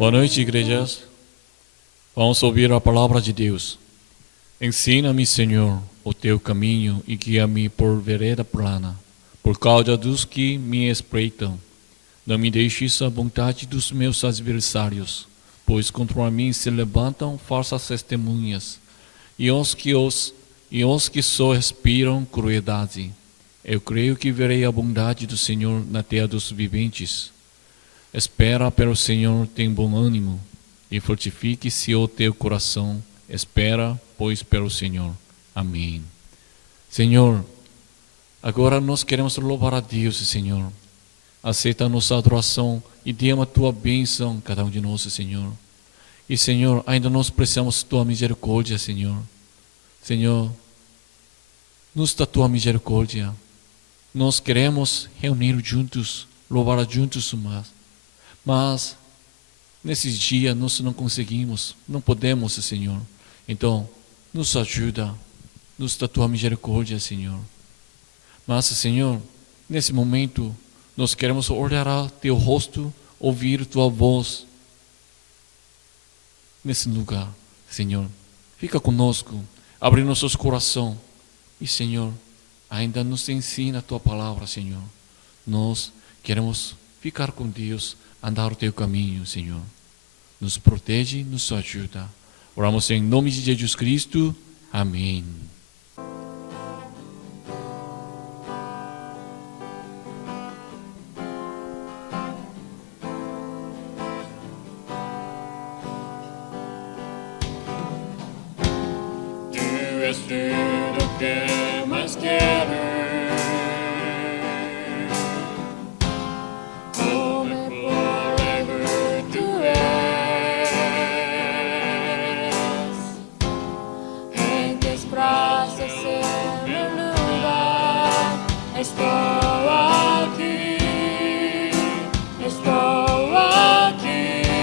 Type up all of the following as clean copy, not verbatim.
Boa noite, igrejas. Vamos ouvir a palavra de Deus. Ensina-me, Senhor, o teu caminho e guia-me por vereda plana, por causa dos que me espreitam. Não me deixes a vontade dos meus adversários, pois contra mim se levantam falsas testemunhas, e os que só respiram crueldade. Eu creio que verei a bondade do Senhor na terra dos viventes. Espera pelo Senhor, tem bom ânimo, e fortifique-se o teu coração. Espera, pois, pelo Senhor. Amém. Senhor, agora nós queremos louvar a Deus, Senhor. Aceita a nossa adoração e dê-me a tua bênção, cada um de nós, Senhor. E, Senhor, ainda nós precisamos da tua misericórdia, Senhor. Senhor, nos dá a tua misericórdia. Nós queremos reunir juntos, louvar juntos, mas nesses dias nós não conseguimos, não podemos, Senhor. Então, nos ajuda, nos dá a tua misericórdia, Senhor. Mas, Senhor, nesse momento, nós queremos olhar a teu rosto, ouvir tua voz. Nesse lugar, Senhor, fica conosco, abre nossos corações. E, Senhor, ainda nos ensina a tua palavra, Senhor. Nós queremos ficar com Deus, andar o teu caminho, Senhor. Nos protege, nos ajuda. Oramos em nome de Jesus Cristo. Amém. Tu és tudo que mais quero. Estou aqui, estou aqui.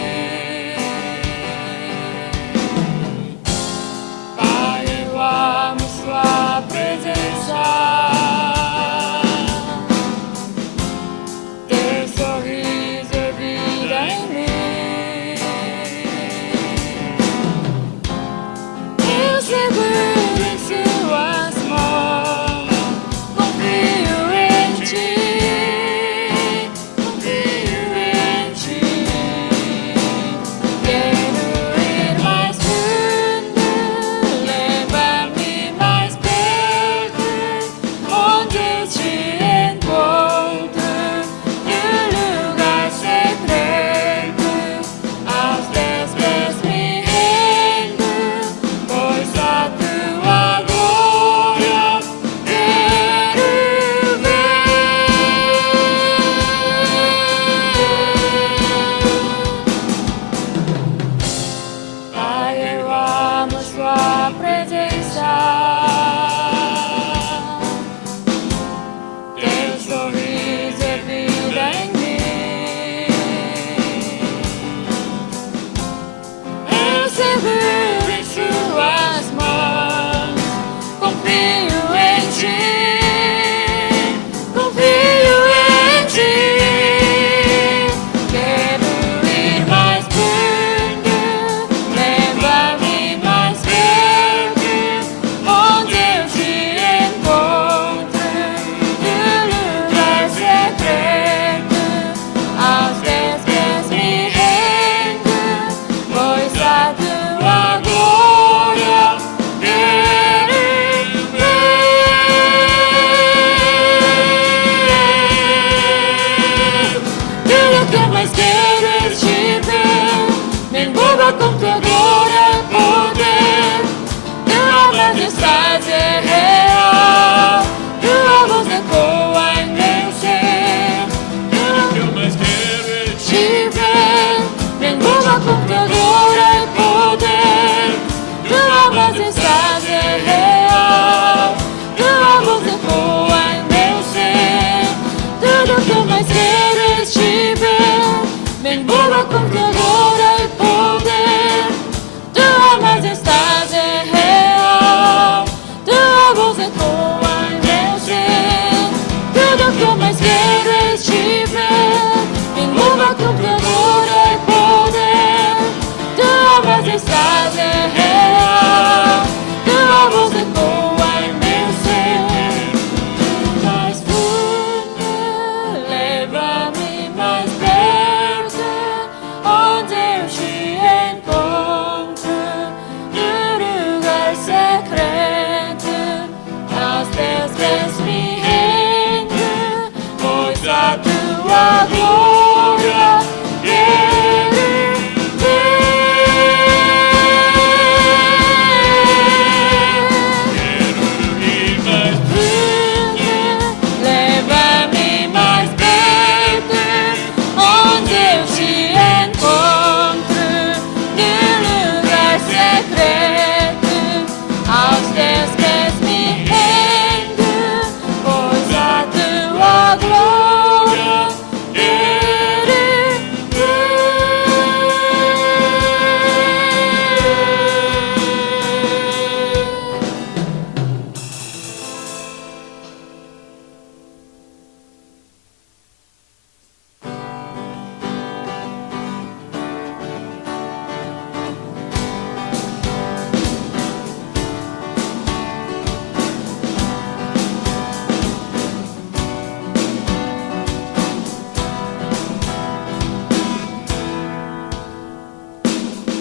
Pai, eu amo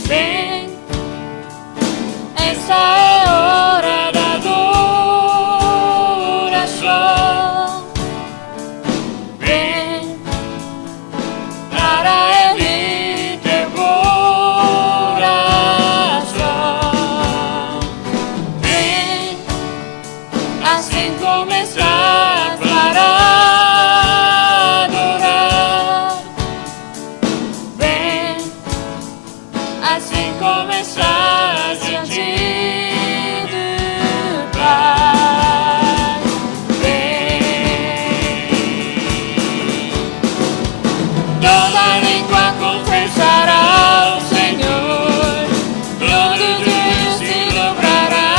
Ven, esta é hora da adoração. Vem, para Ele teu coração. Vem, assim começar para adorar. Vem, assim começar diante do Pai. Vem, toda língua confessará ao Senhor, todo joelho se dobrará.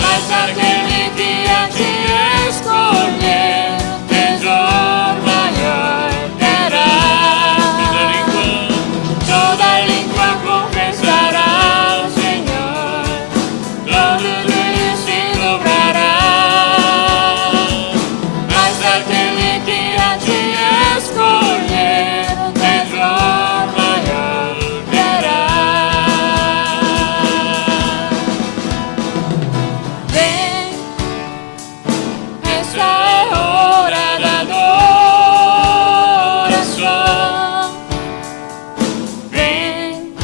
Mas aquele que a ti escolher, tesouro maior terá. Toda língua confessará ao Senhor, todo joelho se dobrará. Mas aquele que a ti escolher, tesouro maior terá. Vem, esta é hora da adoração. Vem,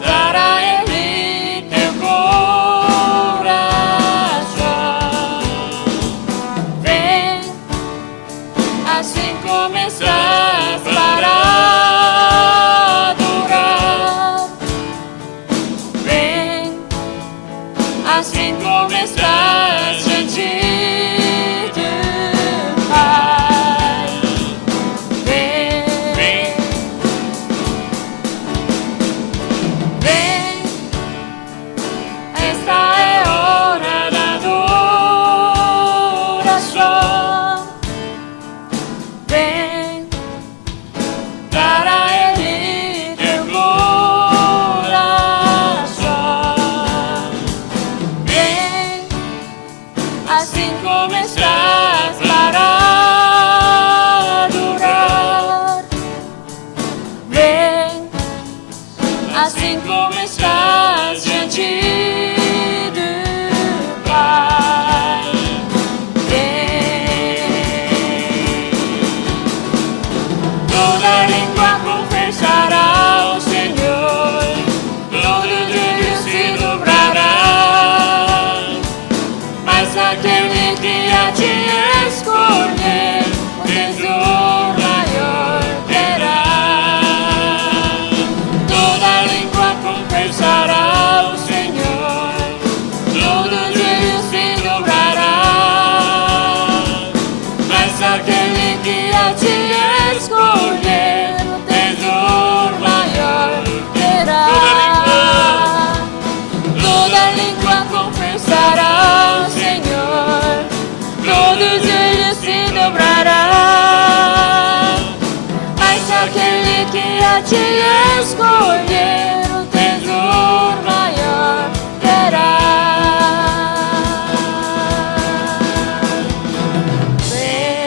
dar a Ele teu coração. Vem, assim começar para adorar. Vem, assim começar diante do Pai. Vem, vem, esta é hora da adoração. Vem, dar a Ele teu coração. Vem, assim começar para adorar. Vem, assim começar diante do Pai. Vem, toda língua confessará ao Senhor, todo joelho se dobrará. Mas aquele que a ti escolher, tesouro maior terá. Toda língua confessará ao Senhor, todo joelho se dobrará. Mas aquele que a ti escolher, tesouro maior terá. Toda língua confessará ao Senhor, todo joelho se dobrará. Mas aquele que a ti escolher, o tesouro maior terá. Vem.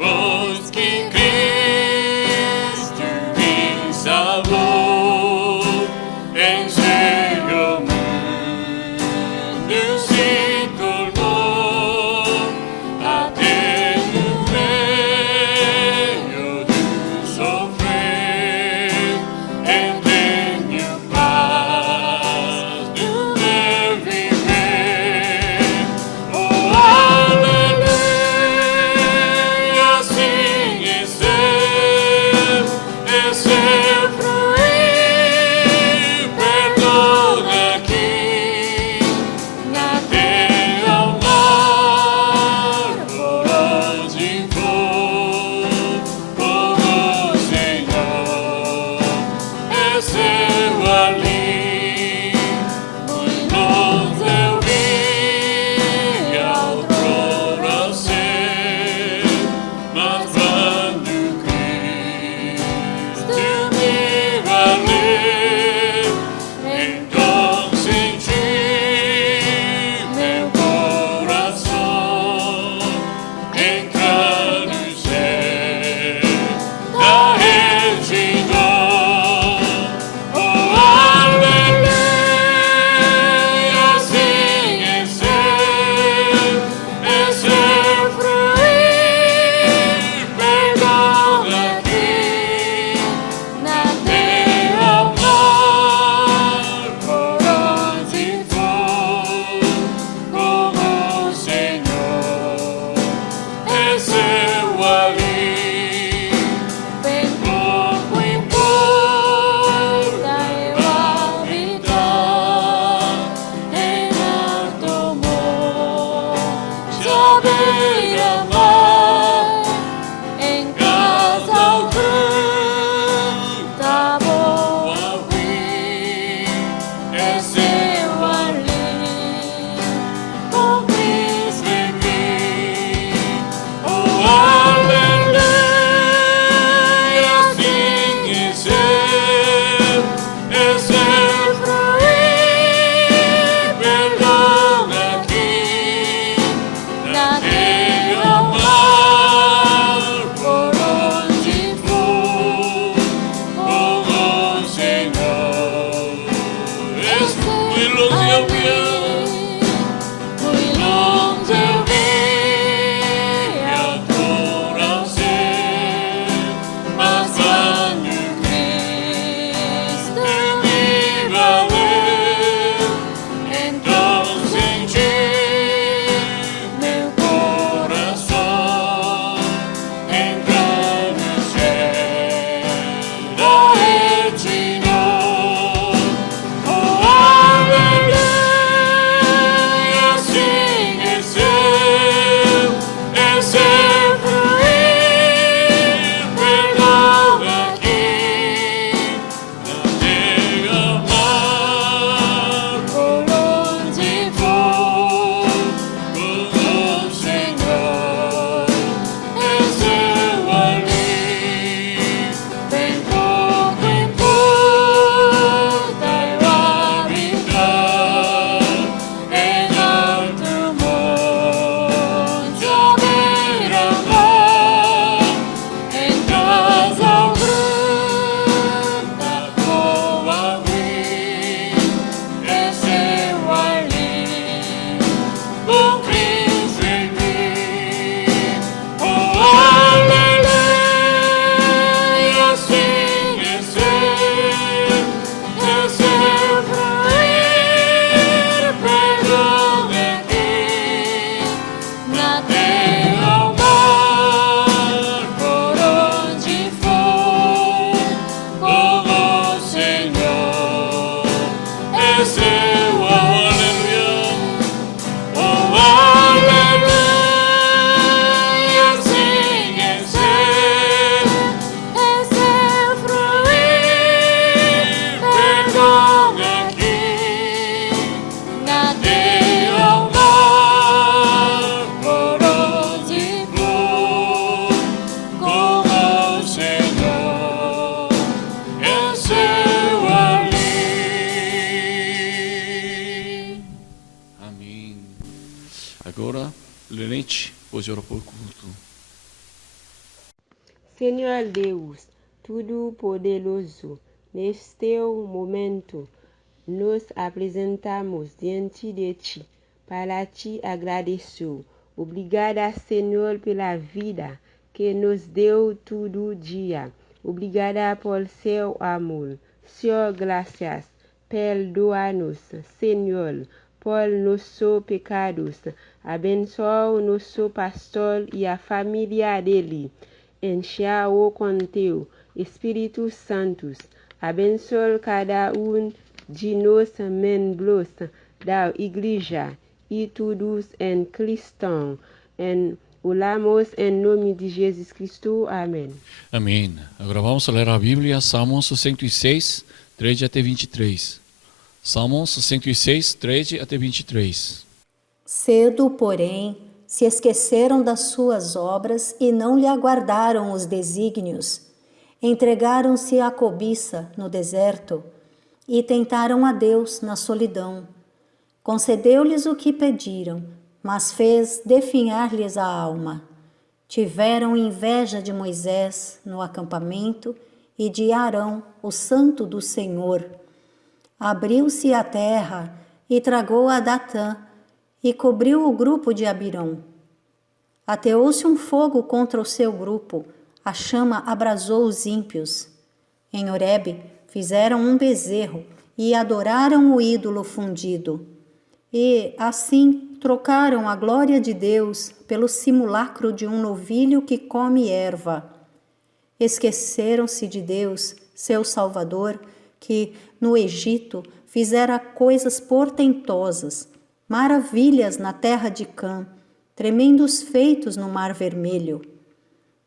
pois que Cristo me salvou, em seu mundo se tornou, até no meio do sofrer, em tenho paz do meu viver. Oh, aleluia, assim é seu fruir, perdona aqui, na terra ao mar, por onde for, como o Senhor é seu ali, muito longe eu vi, outrora ser, mas quando Cristo me valeu, então senti meu coração entrar no céu da retidão. Oh, aleluia, assim é seu fruir, perdona aqui, na terra ao mar, por onde for, como o Senhor é seu ali, bem pouco importa eu habitar em alto monte, à beira-mar, em casa oculta vou ouvir, é seu ali, com Cristo em mim. Oh, aleluia, assim é seu fruir, perdona aqui, na terra ao mar, por onde for, como o Senhor é muito longe eu vi, muito longe eu vi, outrora ser, mas quando Cristo me valeu, então senti meu coração entrar no céu da retidão. Oh, aleluia, assim é seu fruir, perdona aqui, na terra ao mar, por onde for, como o Senhor é seu ali, bem pouco importa eu habitar em alto monte, à beira-mar, em casa oculta vou abrir, é seu ali, com Cristo em mim. Oh, aleluia, assim é seu fruir, perdona aqui, na terra ao mar, por onde for, como o Senhor é seu. Aleluia. Oh, aleluia, assim é seu fruir, perdona aqui, na terra ao mar, por onde for, como o Senhor é seu ali. Amém. Agora, Lenete, pode orar por culto. Senhor Deus, Todo-Poderoso, neste momento nos apresentamos diante de Ti para Te agradecer. Obrigada, Senhor, pela vida que nos deu todo dia. Obrigada por seu amor. Senhor, graças. Perdoa-nos, Senhor, por nossos pecados. Abençoa o nosso pastor e a família dele. Encha-o com teu Espírito Santo. Abençoa cada de nós membros da igreja e todos em Cristo. Oramos em nome de Jesus Cristo. Amém. Amém. Agora vamos ler a Bíblia, Salmos 66, 13 até 23. Salmos 66, 13 até 23. Cedo, porém, se esqueceram das suas obras e não lhe aguardaram os desígnios. Entregaram-se à cobiça no deserto e tentaram a Deus na solidão. Concedeu-lhes o que pediram, mas fez definhar-lhes a alma. Tiveram inveja de Moisés no acampamento e de Arão, o santo do Senhor. Abriu-se a terra e tragou a Datã e cobriu o grupo de Abirão. Ateou-se um fogo contra o seu grupo, a chama abrasou os ímpios. Em Horebe fizeram um bezerro e adoraram o ídolo fundido. E, assim, trocaram a glória de Deus pelo simulacro de um novilho que come erva. Esqueceram-se de Deus, seu Salvador, que, no Egito, fizera coisas portentosas, maravilhas na terra de Cã, tremendos feitos no Mar Vermelho.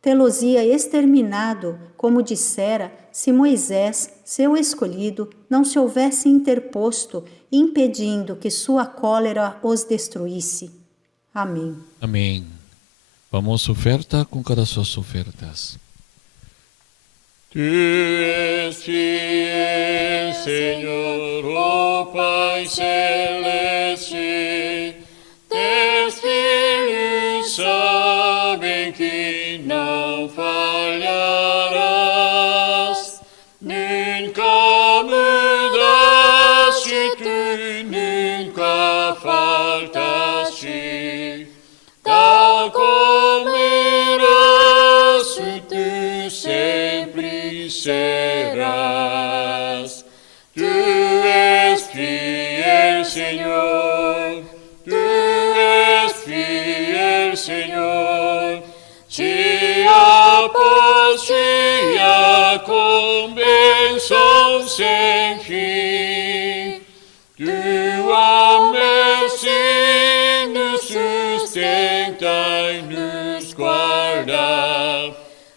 Tê-los-ia exterminado, como dissera, se Moisés, seu escolhido, não se houvesse interposto, impedindo que sua cólera os destruísse. Amém. Amém. Vamos oferta com cada suas ofertas. Tu és fiel, Senhor, ó Pai celeste, teus filhos sabem que não falharás, nunca mudaste, tu nunca faltaste, tal como eras, tu sempre serás. Tu és fiel, Senhor, tu és fiel, Senhor, dia após dia com bênção sem fim. Tua mercê nos sustenta e nos guarda.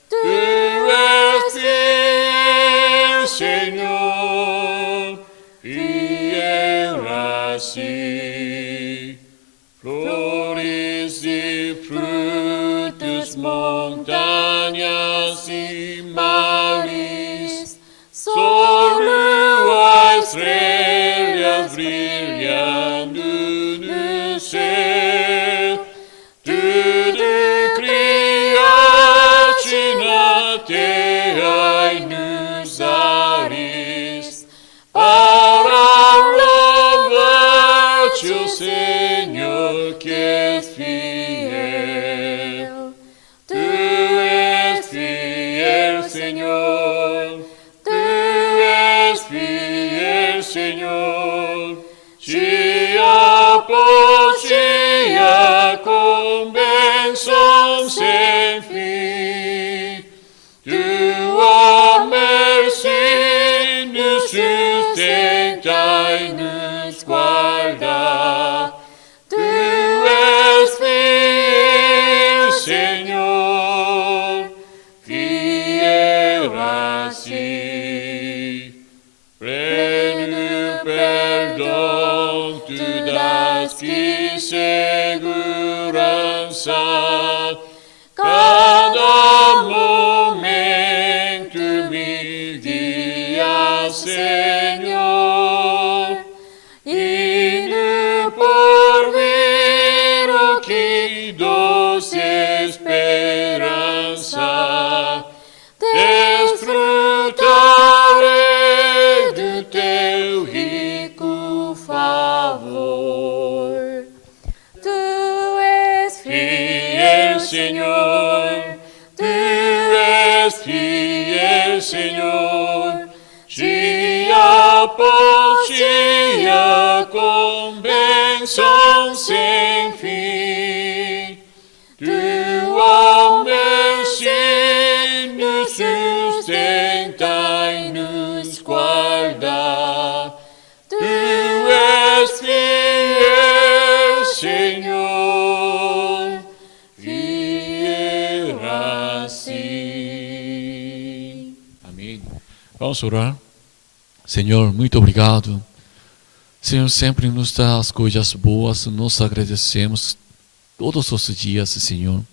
Tu és fiel, Senhor, fiel assim. Flores e frutos, montanhas e mares, sol, lua, estrelas brilhando no céu. Tudo criaste na terra e nos ares, para louvar-te, ó Senhor, que és fiel. Tu és fiel, Senhor, tu és fiel, Senhor, dia após dia com bênção sem fim. Tua mercê nos sustenta e nos guarda. Tu és fiel, Senhor, fiel assim. Pleno perdão, tu das que segurança. Cada momento me guia, Senhor, e no porvir, oh, que doce esperança. Señor, tú eres fiel, Señor. Dia por dia, com bênção sem fim. Tua mercê nos sustenta e nos guarda. Tu és fiel, Senhor, fiel assim. Amém. Vamos orar. Senhor, muito obrigado. Senhor, sempre nos dá as coisas boas, nós agradecemos todos os dias, Senhor.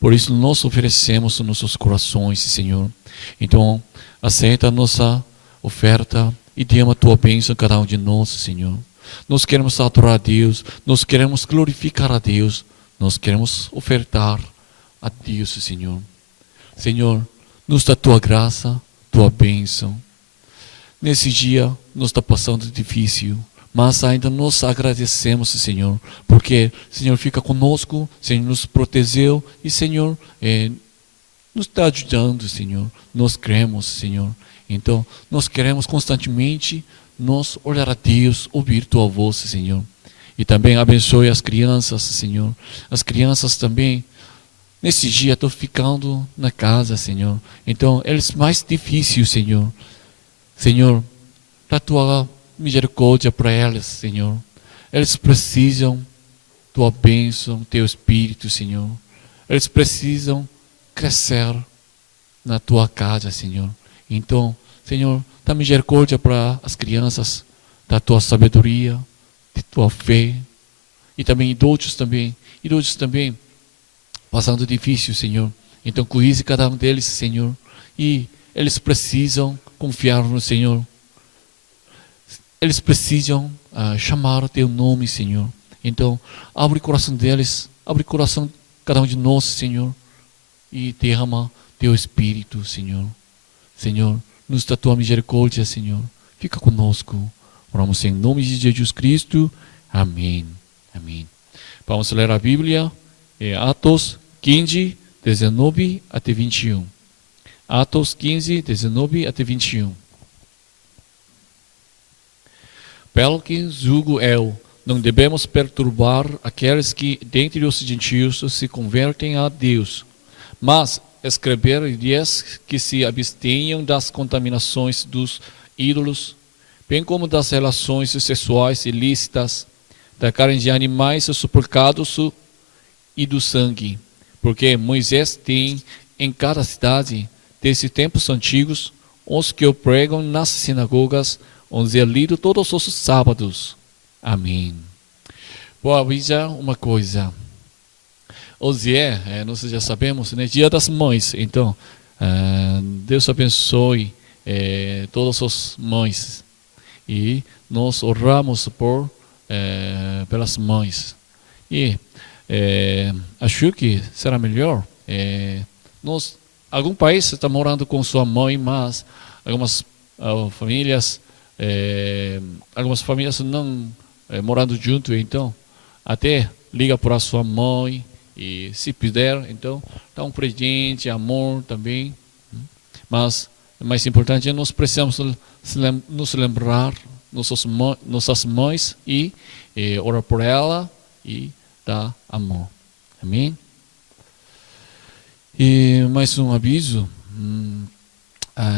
Por isso, nós oferecemos nossos corações, Senhor. Então, aceita a nossa oferta e derrama a tua bênção em cada um de nós, Senhor. Nós queremos adorar a Deus, nós queremos glorificar a Deus, nós queremos ofertar a Deus, Senhor. Senhor, nos dá a tua graça, tua bênção. Nesse dia, nos está passando difícil, mas ainda nós agradecemos, Senhor, porque Senhor fica conosco, Senhor nos protegeu e Senhor nos está ajudando, Senhor. Nós cremos, Senhor. Então, nós queremos constantemente nós olhar a Deus, ouvir tua voz, Senhor. E também abençoe as crianças, Senhor. As crianças também, nesse dia, estão ficando na casa, Senhor. Então, eles mais difíceis, Senhor. Senhor, dá tua misericórdia para eles, Senhor. Eles precisam tua bênção, teu Espírito, Senhor. Eles precisam crescer na tua casa, Senhor. Então, Senhor, dá misericórdia para as crianças, da tua sabedoria, de tua fé. E também idosos também passando difícil, Senhor. Então, cuide cada um deles, Senhor. E eles precisam confiar no Senhor. Eles precisam chamar o teu nome, Senhor. Então, abre o coração deles, abre o coração de cada um de nós, Senhor. E derrama teu Espírito, Senhor. Senhor, nos dá tua misericórdia, Senhor. Fica conosco. Oramos em nome de Jesus Cristo. Amém. Amém. Vamos ler a Bíblia. Atos 15, 19 até 21. Atos 15, 19 até 21. Pelo que julgo eu, não devemos perturbar aqueles que dentre os gentios se convertem a Deus, mas escrever-lhes que se abstenham das contaminações dos ídolos, bem como das relações sexuais ilícitas, da carne de animais sufocados e do sangue, porque Moisés tem em cada cidade, desde tempos antigos, os que o pregam nas sinagogas, onde é lido todos os sábados. Amém. Vou avisar uma coisa. Hoje nós já sabemos, né, Dia das Mães. Então, Deus abençoe todas as mães. E nós oramos pelas mães. E acho que será melhor. Algum país está morando com sua mãe, mas algumas famílias não morando junto, então até liga para sua mãe e se puder, então dá um presente, amor também. Mas o mais importante é nós precisamos nos lembrar nossas mães e orar por ela e dar amor. Amém? E mais um aviso,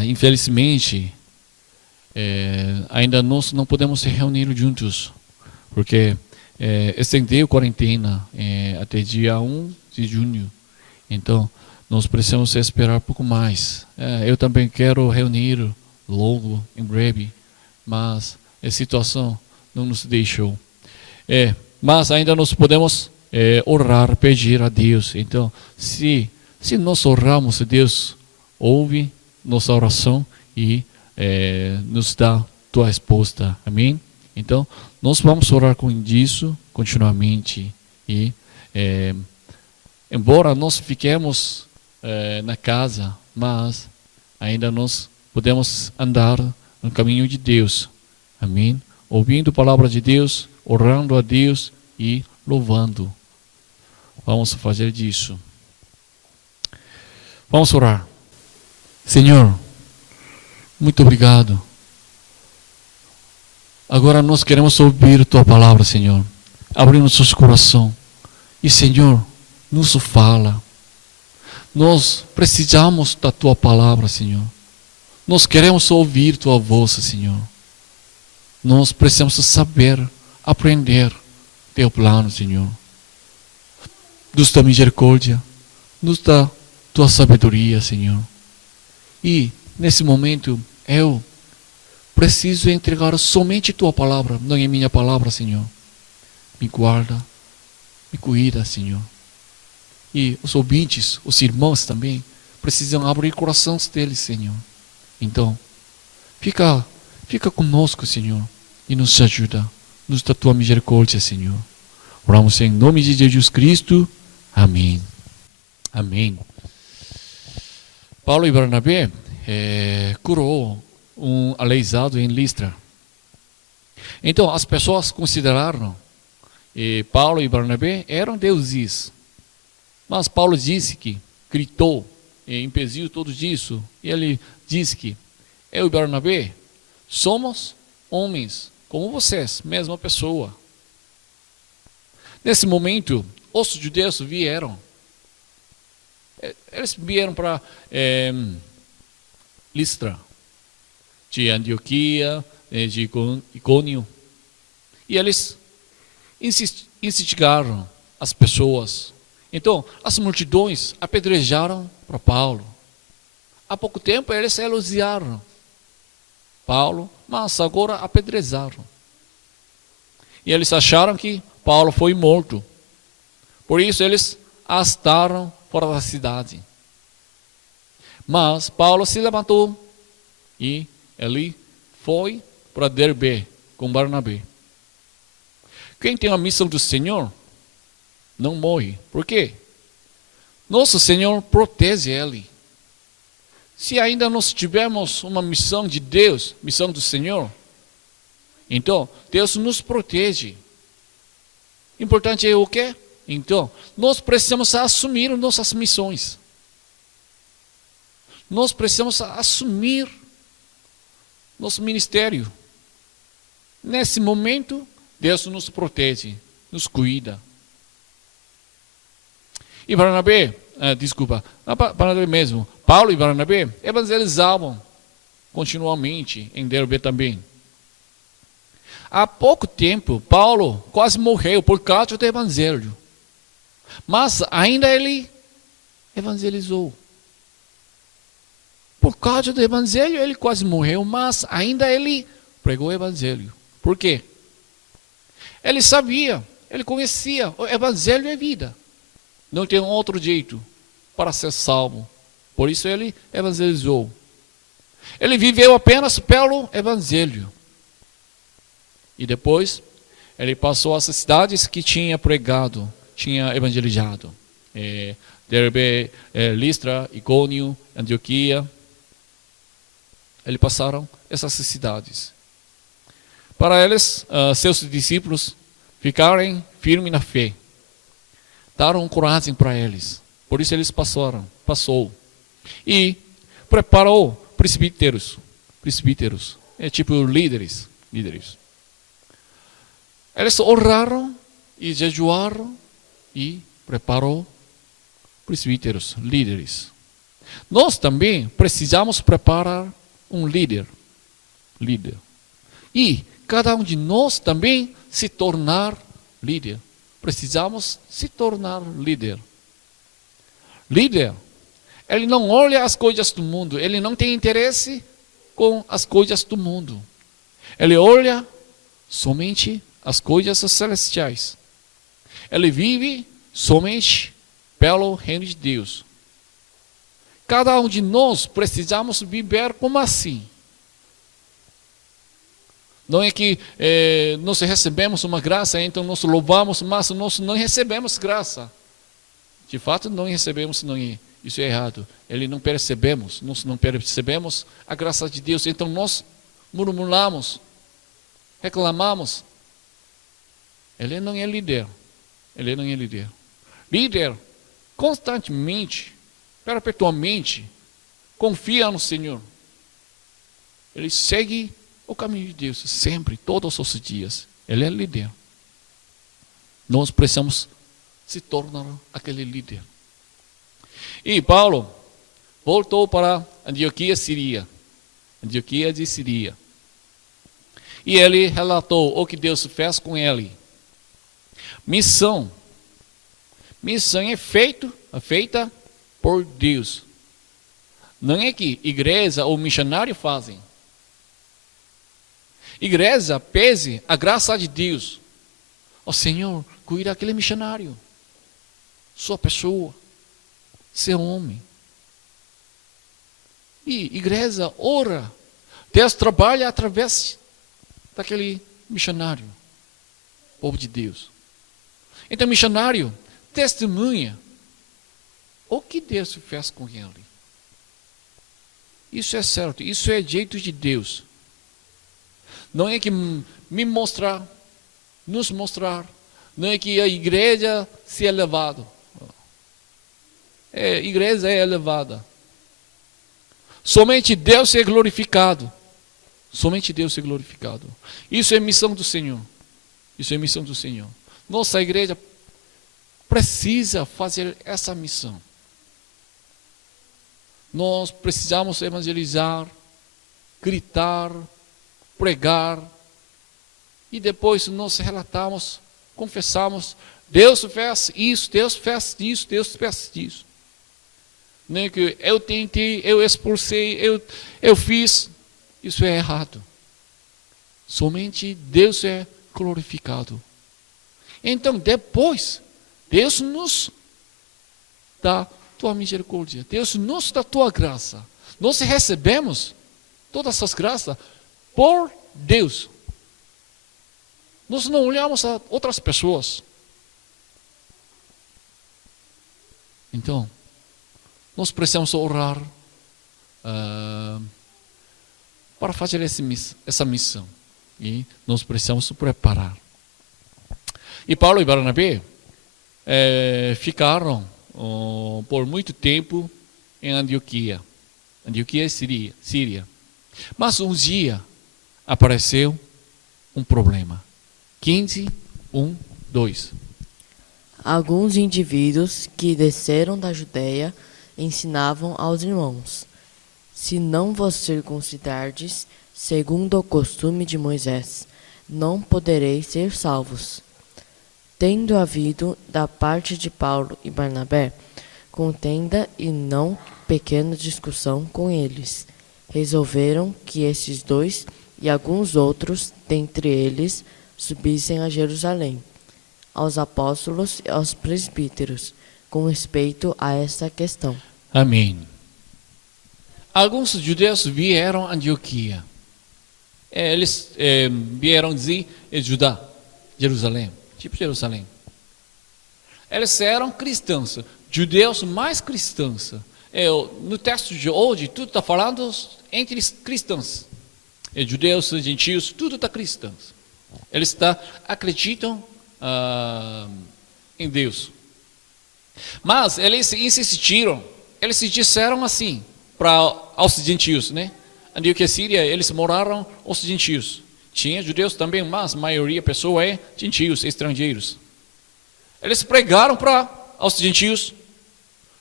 infelizmente ainda nós não podemos se reunir juntos, porque estendeu a quarentena até dia 1 de junho, então nós precisamos esperar um pouco mais. Eu também quero reunir logo, em breve, mas a situação não nos deixou. Mas ainda nós podemos orar, pedir a Deus. Então, se nós oramos, Deus ouve nossa oração e nos dá tua resposta. Amém? Então, nós vamos orar com isso continuamente. E, embora nós fiquemos na casa, mas ainda nós podemos andar no caminho de Deus. Amém? Ouvindo a palavra de Deus, orando a Deus e louvando. Vamos fazer disso. Vamos orar. Senhor, muito obrigado. Agora nós queremos ouvir Tua palavra, Senhor. Abre nossos corações. E, Senhor, nos fala. Nós precisamos da Tua palavra, Senhor. Nós queremos ouvir Tua voz, Senhor. Nós precisamos saber, aprender Teu plano, Senhor. Nos dá misericórdia. Nos dá Tua sabedoria, Senhor. E, nesse momento, eu preciso entregar somente Tua palavra, não é minha palavra, Senhor. Me guarda, me cuida, Senhor. E os ouvintes, os irmãos também, precisam abrir corações deles, Senhor. Então, fica conosco, Senhor, e nos ajuda, nos dá Tua misericórdia, Senhor. Oramos em nome de Jesus Cristo. Amém. Amém. Paulo e Barnabé curou um aleijado em Listra. Então, as pessoas consideraram Paulo e Barnabé eram deuses. Mas Paulo disse que, gritou, impediu tudo isso. E ele disse que eu e Barnabé somos homens, como vocês, mesma pessoa. Nesse momento, os judeus vieram. Eles vieram para Listra, de Antioquia, de Icônio. E eles instigaram as pessoas. Então, as multidões apedrejaram para Paulo. Há pouco tempo eles elogiaram Paulo, mas agora apedrejaram. E eles acharam que Paulo foi morto. Por isso eles arrastaram fora da cidade. Mas Paulo se levantou e ele foi para Derbe com Barnabé. Quem tem a missão do Senhor não morre. Por quê? Nosso Senhor protege ele. Se ainda nós tivermos uma missão de Deus, missão do Senhor, então Deus nos protege. Importante é o quê? Então, nós precisamos assumir nossas missões. Nós precisamos assumir nosso ministério. Nesse momento, Deus nos protege, nos cuida. E Barnabé mesmo, Paulo e Barnabé evangelizavam continuamente em Derbe também. Há pouco tempo, Paulo quase morreu por causa do evangelho. Mas ainda ele evangelizou. Por causa do evangelho ele quase morreu, mas ainda ele pregou o evangelho. Por quê? Ele sabia, ele conhecia, o evangelho é vida. Não tem outro jeito para ser salvo. Por isso ele evangelizou. Ele viveu apenas pelo evangelho. E depois ele passou às cidades que tinha pregado, tinha evangelizado. Derbe, Listra, Icônio, Antioquia. Eles passaram essas cidades. Para eles, seus discípulos ficarem firmes na fé. Deram coragem para eles. Por isso eles passou. E preparou presbíteros. É tipo líderes. Eles oraram e jejuaram e preparou presbíteros, líderes. Nós também precisamos preparar um líder. E cada um de nós também se tornar líder. Precisamos se tornar líder. Líder, ele não olha as coisas do mundo, ele não tem interesse com as coisas do mundo. Ele olha somente as coisas celestiais. Ele vive somente pelo reino de Deus. Cada um de nós precisamos viver como assim. Não é que nós recebemos uma graça, então nós louvamos, mas nós não recebemos graça. De fato, não recebemos, isso é errado. Nós não percebemos a graça de Deus, então nós murmuramos, reclamamos. Ele não é líder. Líder constantemente perpetuamente confia no Senhor. Ele segue o caminho de Deus sempre, todos os dias. Ele é líder. Nós precisamos se tornar aquele líder. E Paulo voltou para Antioquia, Síria. Antioquia de Síria. E ele relatou o que Deus fez com ele. Missão. Missão é feita por Deus. Não é que igreja ou missionário fazem. Igreja pese a graça de Deus. O Senhor, cuida daquele missionário. Sua pessoa. Seu homem. E igreja ora. Deus trabalha através daquele missionário. Povo de Deus. Então, missionário testemunha o que Deus fez com ele. Isso é certo, isso é jeito de Deus. Não é que me mostrar, nos mostrar, não é que a igreja se elevada. A igreja é elevada. Somente Deus é glorificado. Somente Deus é glorificado. Isso é missão do Senhor. Isso é missão do Senhor. Nossa igreja precisa fazer essa missão. Nós precisamos evangelizar, gritar, pregar, e depois nós relatamos, confessamos, Deus fez isso, Deus fez isso, Deus fez isso. Não é que eu tentei, eu expulsei, eu fiz, isso é errado. Somente Deus é glorificado. Então depois, Deus nos dá tua misericórdia, Deus nos dá tua graça. Nós recebemos todas essas graças por Deus. Nós não olhamos a outras pessoas. Então, nós precisamos orar para fazer essa missão. E nós precisamos preparar. E Paulo e Barnabé ficaram por muito tempo em Antioquia. Antioquia é Síria. Mas um dia apareceu um problema. 15, 1, 2. Alguns indivíduos que desceram da Judeia ensinavam aos irmãos: se não vos circuncidardes, segundo o costume de Moisés, não podereis ser salvos. Tendo havido da parte de Paulo e Barnabé contenda e não pequena discussão com eles, resolveram que estes dois e alguns outros dentre eles subissem a Jerusalém, aos apóstolos e aos presbíteros, com respeito a esta questão. Amém. Alguns judeus vieram a Antioquia. Eles vieram de Judá, Jerusalém, tipo Jerusalém. Eles eram cristãos, judeus mais cristãos. No texto de hoje, tudo está falando entre cristãos. Judeus, gentios, tudo está cristãos. Eles acreditam em Deus. Mas eles insistiram, eles disseram assim para os gentios, né? Antioquia Síria, eles moraram os gentios. Tinha judeus também, mas a maioria da pessoa é gentios, estrangeiros. Eles pregaram para os gentios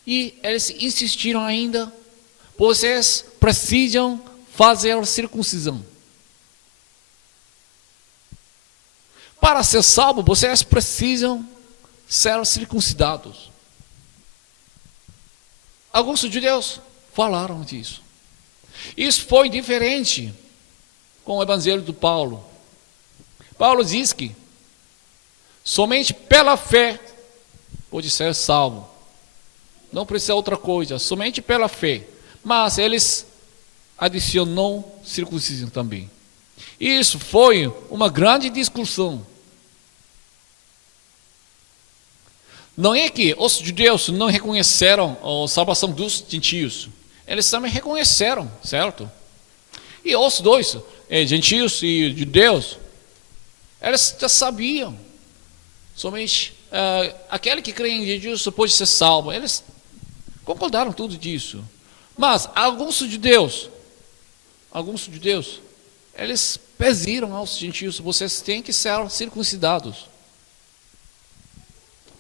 e eles insistiram ainda: vocês precisam fazer circuncisão. Para ser salvo, vocês precisam ser circuncidados. Alguns judeus falaram disso. Isso foi diferente com o evangelho do Paulo. Paulo diz que somente pela fé pode ser salvo. Não precisa outra coisa, somente pela fé. Mas eles adicionam circuncisão também. Isso foi uma grande discussão. Não é que os judeus não reconheceram a salvação dos gentios. Eles também reconheceram, certo? E os dois, gentios e judeus, eles já sabiam. Somente aquele que crê em Jesus pode ser salvo. Eles concordaram tudo disso. Mas alguns judeus, eles pediram aos gentios: vocês têm que ser circuncidados.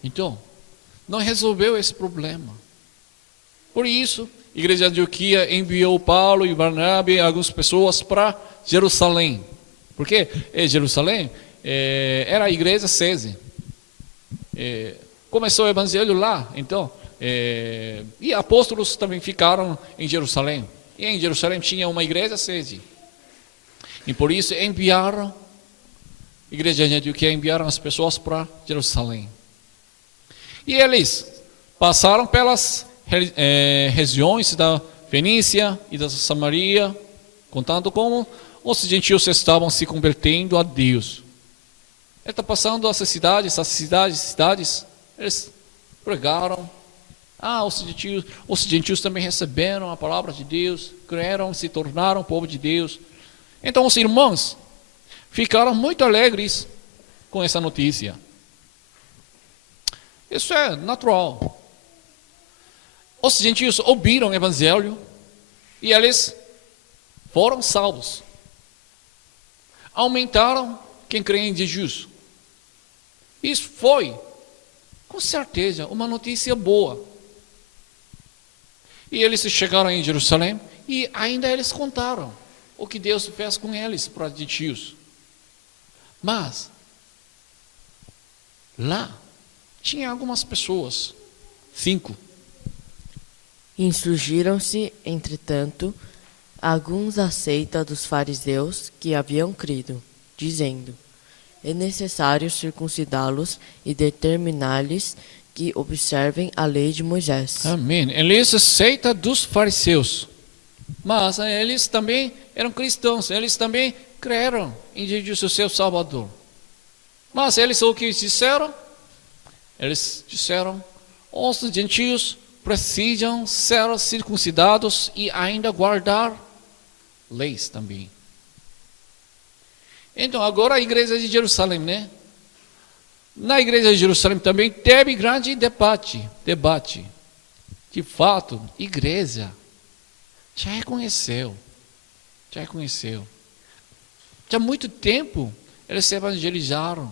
Então, não resolveu esse problema. Por isso, a igreja de Antioquia enviou Paulo e Barnabé e algumas pessoas para Jerusalém. Porque Jerusalém era a igreja sede. Começou o evangelho lá, então. E apóstolos também ficaram em Jerusalém. E em Jerusalém tinha uma igreja sede. E por isso enviaram, a igreja de Antioquia enviaram as pessoas para Jerusalém. E eles passaram pelas regiões da Fenícia e da Samaria, contando como os gentios estavam se convertendo a Deus. Ele está passando essas cidades, eles pregaram. Os gentios também receberam a palavra de Deus, creram, se tornaram povo de Deus. Então os irmãos ficaram muito alegres com essa notícia. Isso é natural. Os gentios ouviram o evangelho e eles foram salvos. Aumentaram quem crê em Jesus. Isso foi, com certeza, uma notícia boa. E eles chegaram em Jerusalém e ainda eles contaram o que Deus fez com eles para os gentios. Mas lá tinha algumas pessoas, 5. Insurgiram-se, entretanto, alguns da seita dos fariseus que haviam crido, dizendo: é necessário circuncidá-los e determinar-lhes que observem a lei de Moisés. Amém. Eles seita dos fariseus. Mas eles também eram cristãos, eles também creram em Jesus, o seu Salvador. Mas eles o que disseram? Eles disseram: os gentios precisam ser circuncidados e ainda guardar leis também. Então agora a igreja de Jerusalém, né? Na igreja de Jerusalém também teve grande debate. De fato, a igreja já reconheceu. Já há muito tempo eles se evangelizavam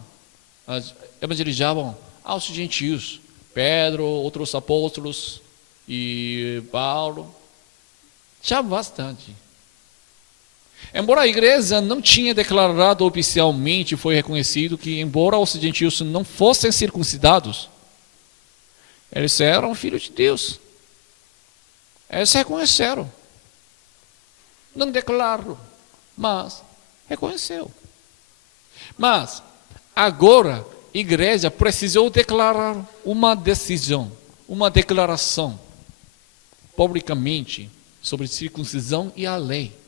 aos gentios. Pedro, outros apóstolos e Paulo. Já bastante. Embora a igreja não tinha declarado oficialmente, foi reconhecido que, embora os gentios não fossem circuncidados, eles eram filhos de Deus. Eles reconheceram. Não declararam, mas reconheceu. Mas, agora, a igreja precisou declarar uma decisão, uma declaração, publicamente, sobre circuncisão e a lei.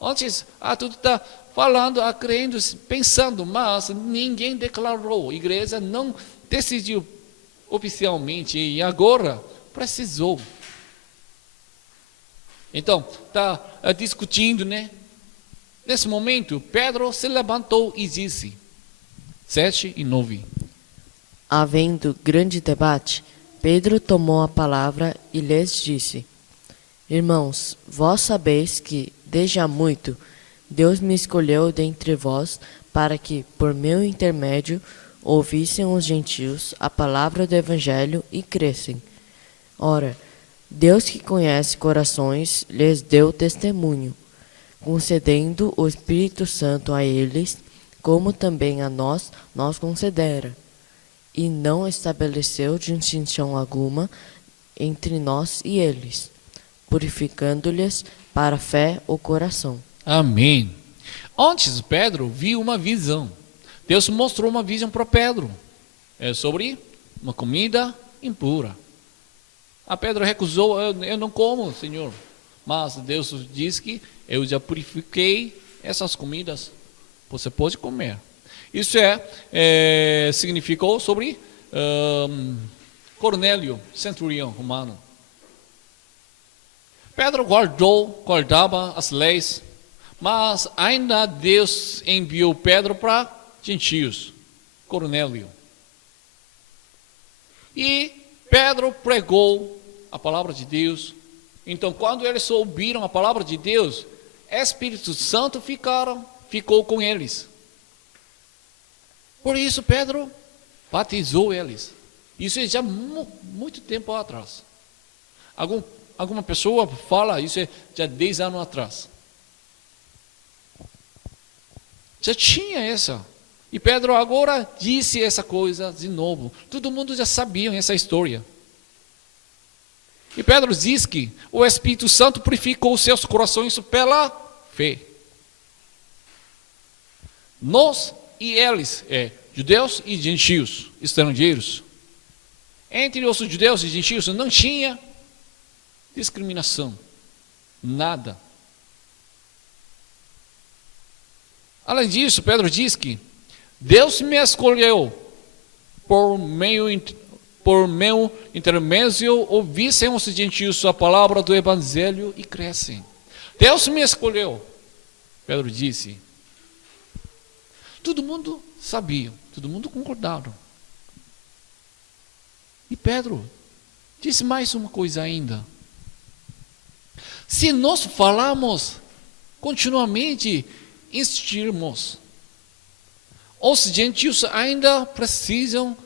Antes, tudo está falando, crendo, pensando, mas ninguém declarou. A igreja não decidiu oficialmente e agora precisou. Então, está discutindo, né? Nesse momento, Pedro se levantou e disse, 7 e 9. Havendo grande debate, Pedro tomou a palavra e lhes disse: irmãos, vós sabeis que, desde há muito, Deus me escolheu dentre vós para que, por meu intermédio, ouvissem os gentios a palavra do Evangelho e crescem. Ora, Deus que conhece corações lhes deu testemunho, concedendo o Espírito Santo a eles, como também a nós concedera, e não estabeleceu distinção alguma entre nós e eles, purificando-lhes para a fé o coração. Amém. Antes, Pedro viu uma visão. Deus mostrou uma visão para Pedro. Sobre uma comida impura. Pedro recusou, eu não como, Senhor. Mas Deus diz que eu já purifiquei essas comidas. Você pode comer. Isso significou sobre Cornélio, centurião romano. Pedro guardava as leis, mas ainda Deus enviou Pedro para gentios, Cornélio. E Pedro pregou a palavra de Deus. Então, quando eles ouviram a palavra de Deus, Espírito Santo ficou com eles. Por isso, Pedro batizou eles. Isso é já muito tempo atrás. Alguma pessoa fala, isso é já 10 anos atrás. Já tinha essa. E Pedro agora disse essa coisa de novo. Todo mundo já sabia essa história. E Pedro diz que o Espírito Santo purificou os seus corações pela fé. Nós e eles, judeus e gentios, estrangeiros. Entre os judeus e gentios não tinha discriminação. Nada. Além disso, Pedro diz que Deus me escolheu por meu intermédio ouvissem os gentios a palavra do evangelho e crescem. Deus me escolheu, Pedro disse. Todo mundo sabia, todo mundo concordava. E Pedro disse mais uma coisa ainda. Se nós falamos continuamente, insistirmos, os gentios ainda precisam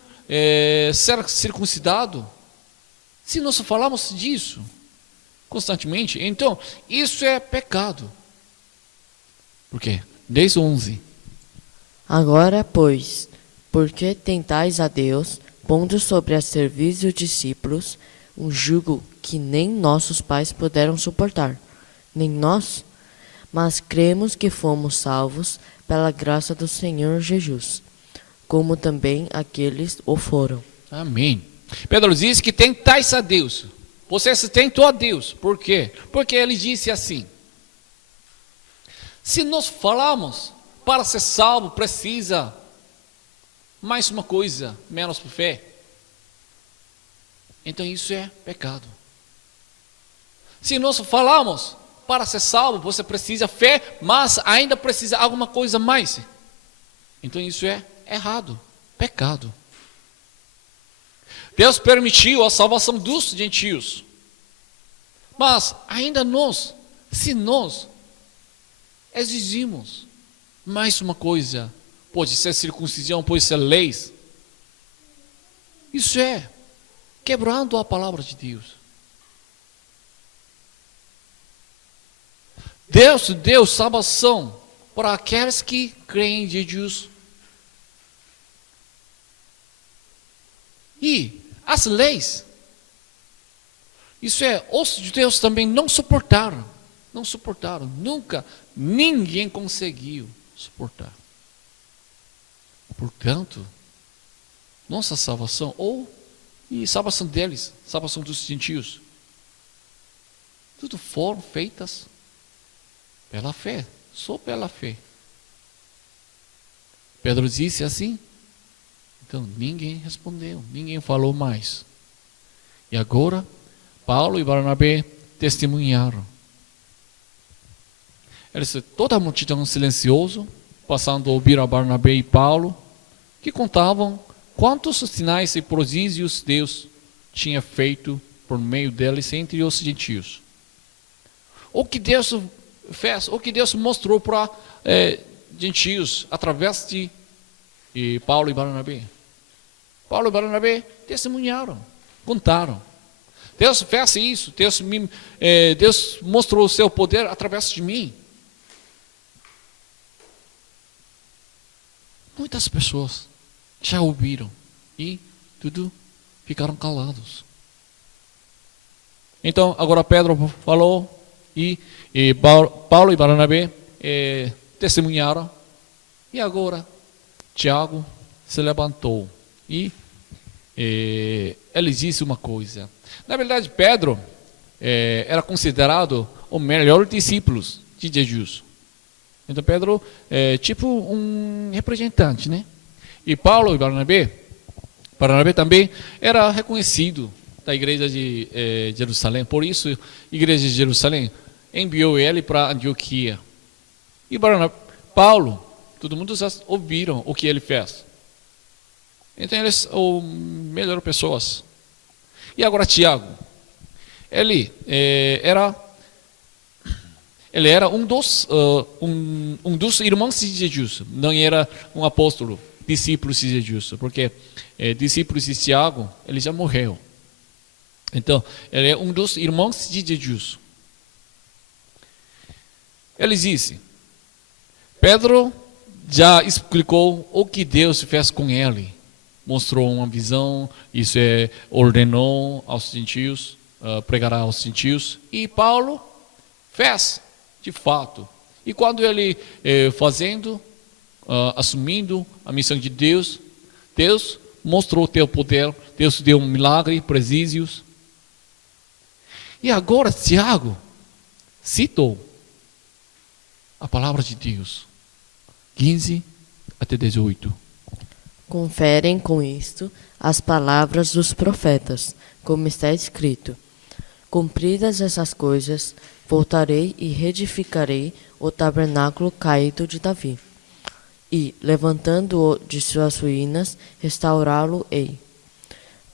ser circuncidados. Se nós falamos disso constantemente, então isso é pecado. Por quê? 10:11. Agora, pois, por que tentais a Deus, pondo sobre a serviço os discípulos um jugo que nem nossos pais puderam suportar, nem nós? Mas cremos que fomos salvos pela graça do Senhor Jesus, como também aqueles o foram. Amém. Pedro diz que tentais a Deus. Vocês tentam a Deus. Por quê? Porque ele disse assim: se nós falamos para ser salvo precisa mais uma coisa, menos fé. Então isso é pecado. Se nós falamos para ser salvo, você precisa fé, mas ainda precisa alguma coisa mais. Então isso é errado, pecado. Deus permitiu a salvação dos gentios. Mas ainda se nós exigimos mais uma coisa, pode ser circuncisão, pode ser leis, isso é quebrando a palavra de Deus. Deus deu salvação para aqueles que creem em Jesus. E as leis, isso é, os judeus também não suportaram, nunca, ninguém conseguiu suportar. Portanto, nossa salvação, e salvação deles, salvação dos gentios, tudo foram feitas pela fé, só pela fé. Pedro disse assim, então ninguém respondeu, ninguém falou mais. E agora, Paulo e Barnabé testemunharam. Toda a multidão silenciosa, passando a ouvir a Barnabé e Paulo, que contavam quantos sinais e prodígios Deus tinha feito por meio deles entre os gentios. O que Deus fez, o que Deus mostrou para gentios através de Paulo e Barnabé. Paulo e Barnabé testemunharam, contaram. Deus fez isso, Deus mostrou o seu poder através de mim. Muitas pessoas já ouviram e tudo ficaram calados. Então, agora Pedro falou e Paulo e Barnabé testemunharam. E agora Tiago se levantou e ele disse uma coisa. Na verdade, Pedro era considerado o melhor discípulo de Jesus. Então Pedro é tipo um representante, né? E Paulo e Barnabé também era reconhecido da igreja de Jerusalém. Por isso, a igreja de Jerusalém enviou ele para Antioquia. E Paulo, todo mundo já ouviram o que ele fez. Então eles são melhores pessoas. E agora Tiago. ele era um dos irmãos de Jesus, não era um apóstolo, discípulo de Jesus, porque discípulo de Tiago, ele já morreu. Então, ele é um dos irmãos de Jesus. Ele disse, Pedro já explicou o que Deus fez com ele. Mostrou uma visão, isso ordenou aos gentios, pregará aos gentios. E Paulo fez, de fato. E quando ele fazendo, assumindo a missão de Deus, Deus mostrou o teu poder, Deus deu um milagre, prodígios. E agora Tiago citou a palavra de Deus, 15 até 18. Conferem com isto as palavras dos profetas, como está escrito. Cumpridas essas coisas, voltarei e reedificarei o tabernáculo caído de Davi. E, levantando-o de suas ruínas, restaurá-lo-ei.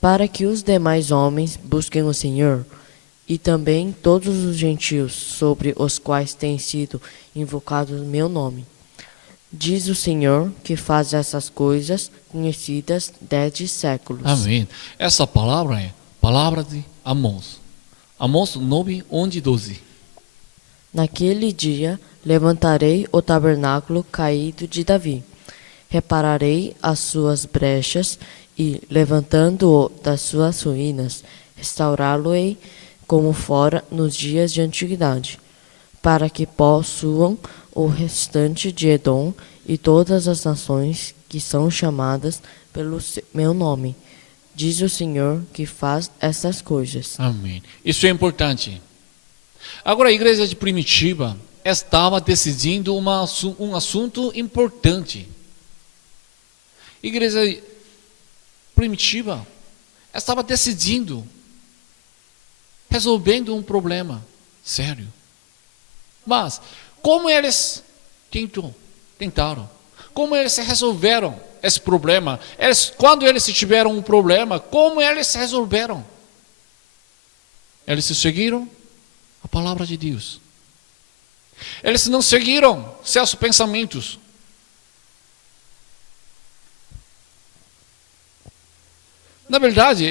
Para que os demais homens busquem o Senhor, e também todos os gentios sobre os quais tem sido invocado o meu nome. Diz o Senhor que faz essas coisas conhecidas desde séculos. Amém. Essa palavra é palavra de Amós. Amós 9, 11 e 12. Naquele dia levantarei o tabernáculo caído de Davi. Repararei as suas brechas e, levantando-o das suas ruínas, restaurá-lo-ei como fora nos dias de antiguidade, para que possuam o restante de Edom e todas as nações que são chamadas pelo meu nome. Diz o Senhor que faz essas coisas. Amém. Isso é importante. Agora, a igreja de Primitiva estava decidindo um assunto importante. A igreja primitiva estava decidindo, resolvendo um problema sério. Mas, como eles tentaram, como eles resolveram esse problema? Quando eles tiveram um problema, como eles resolveram? Eles seguiram a palavra de Deus. Eles não seguiram seus pensamentos. Na verdade,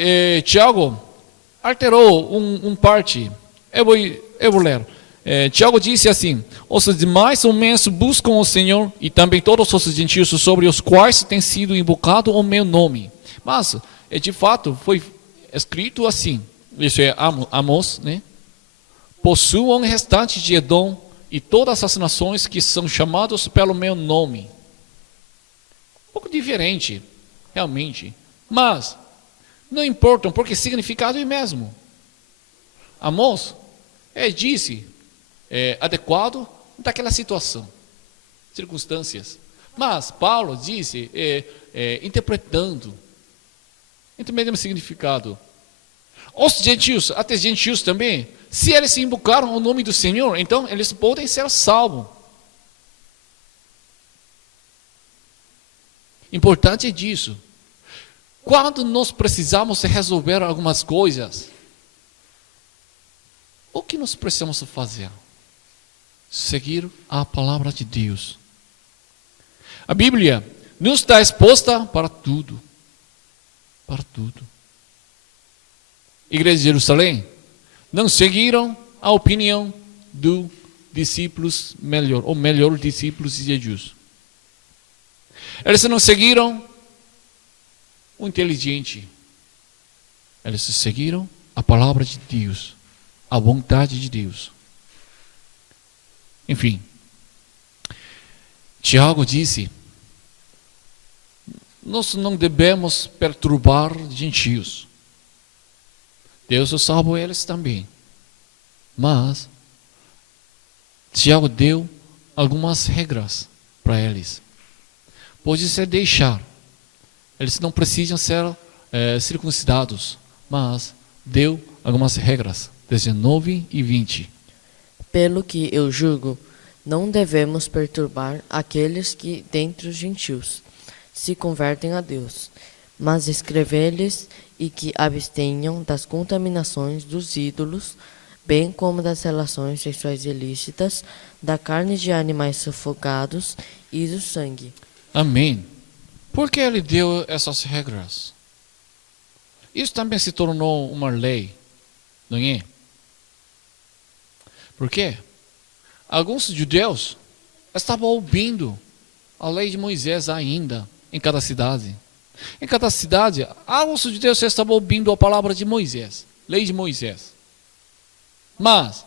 Tiago alterou um parte. Eu vou ler. Tiago disse assim: os demais homens buscam o Senhor e também todos os gentios sobre os quais tem sido invocado o meu nome. Mas, de fato, foi escrito assim. Isso é Amós, né? Possuam o restante de Edom e todas as nações que são chamados pelo meu nome. Um pouco diferente, realmente. Mas, não importam, porque o significado é o mesmo. Amós disse adequado daquela situação, circunstâncias. Mas Paulo disse interpretando, entre o mesmo significado. Os gentios, até gentios também, se eles invocaram o nome do Senhor, então eles podem ser salvos. Importante é disso. Quando nós precisamos resolver algumas coisas, o que nós precisamos fazer? Seguir a palavra de Deus. A Bíblia nos está exposta para tudo. Para tudo. Igreja de Jerusalém não seguiram a opinião dos discípulos melhor discípulos de Jesus. Eles não seguiram o inteligente. Eles seguiram a palavra de Deus, a vontade de Deus. Enfim, Tiago disse: nós não devemos perturbar gentios. Deus salvou eles também. Mas Tiago deu algumas regras para eles. Pode ser deixar. Eles não precisam ser circuncidados. Mas deu algumas regras. 19 e 20. Pelo que eu julgo, não devemos perturbar aqueles que, dentre os gentios, se convertem a Deus, mas escrever-lhes e que abstenham das contaminações dos ídolos, bem como das relações sexuais ilícitas, da carne de animais sufocados e do sangue. Amém. Por que ele deu essas regras? Isso também se tornou uma lei, não é? Por quê? Alguns judeus estavam ouvindo a lei de Moisés ainda em cada cidade. Em cada cidade, alguns judeus estavam ouvindo a palavra de Moisés, lei de Moisés. Mas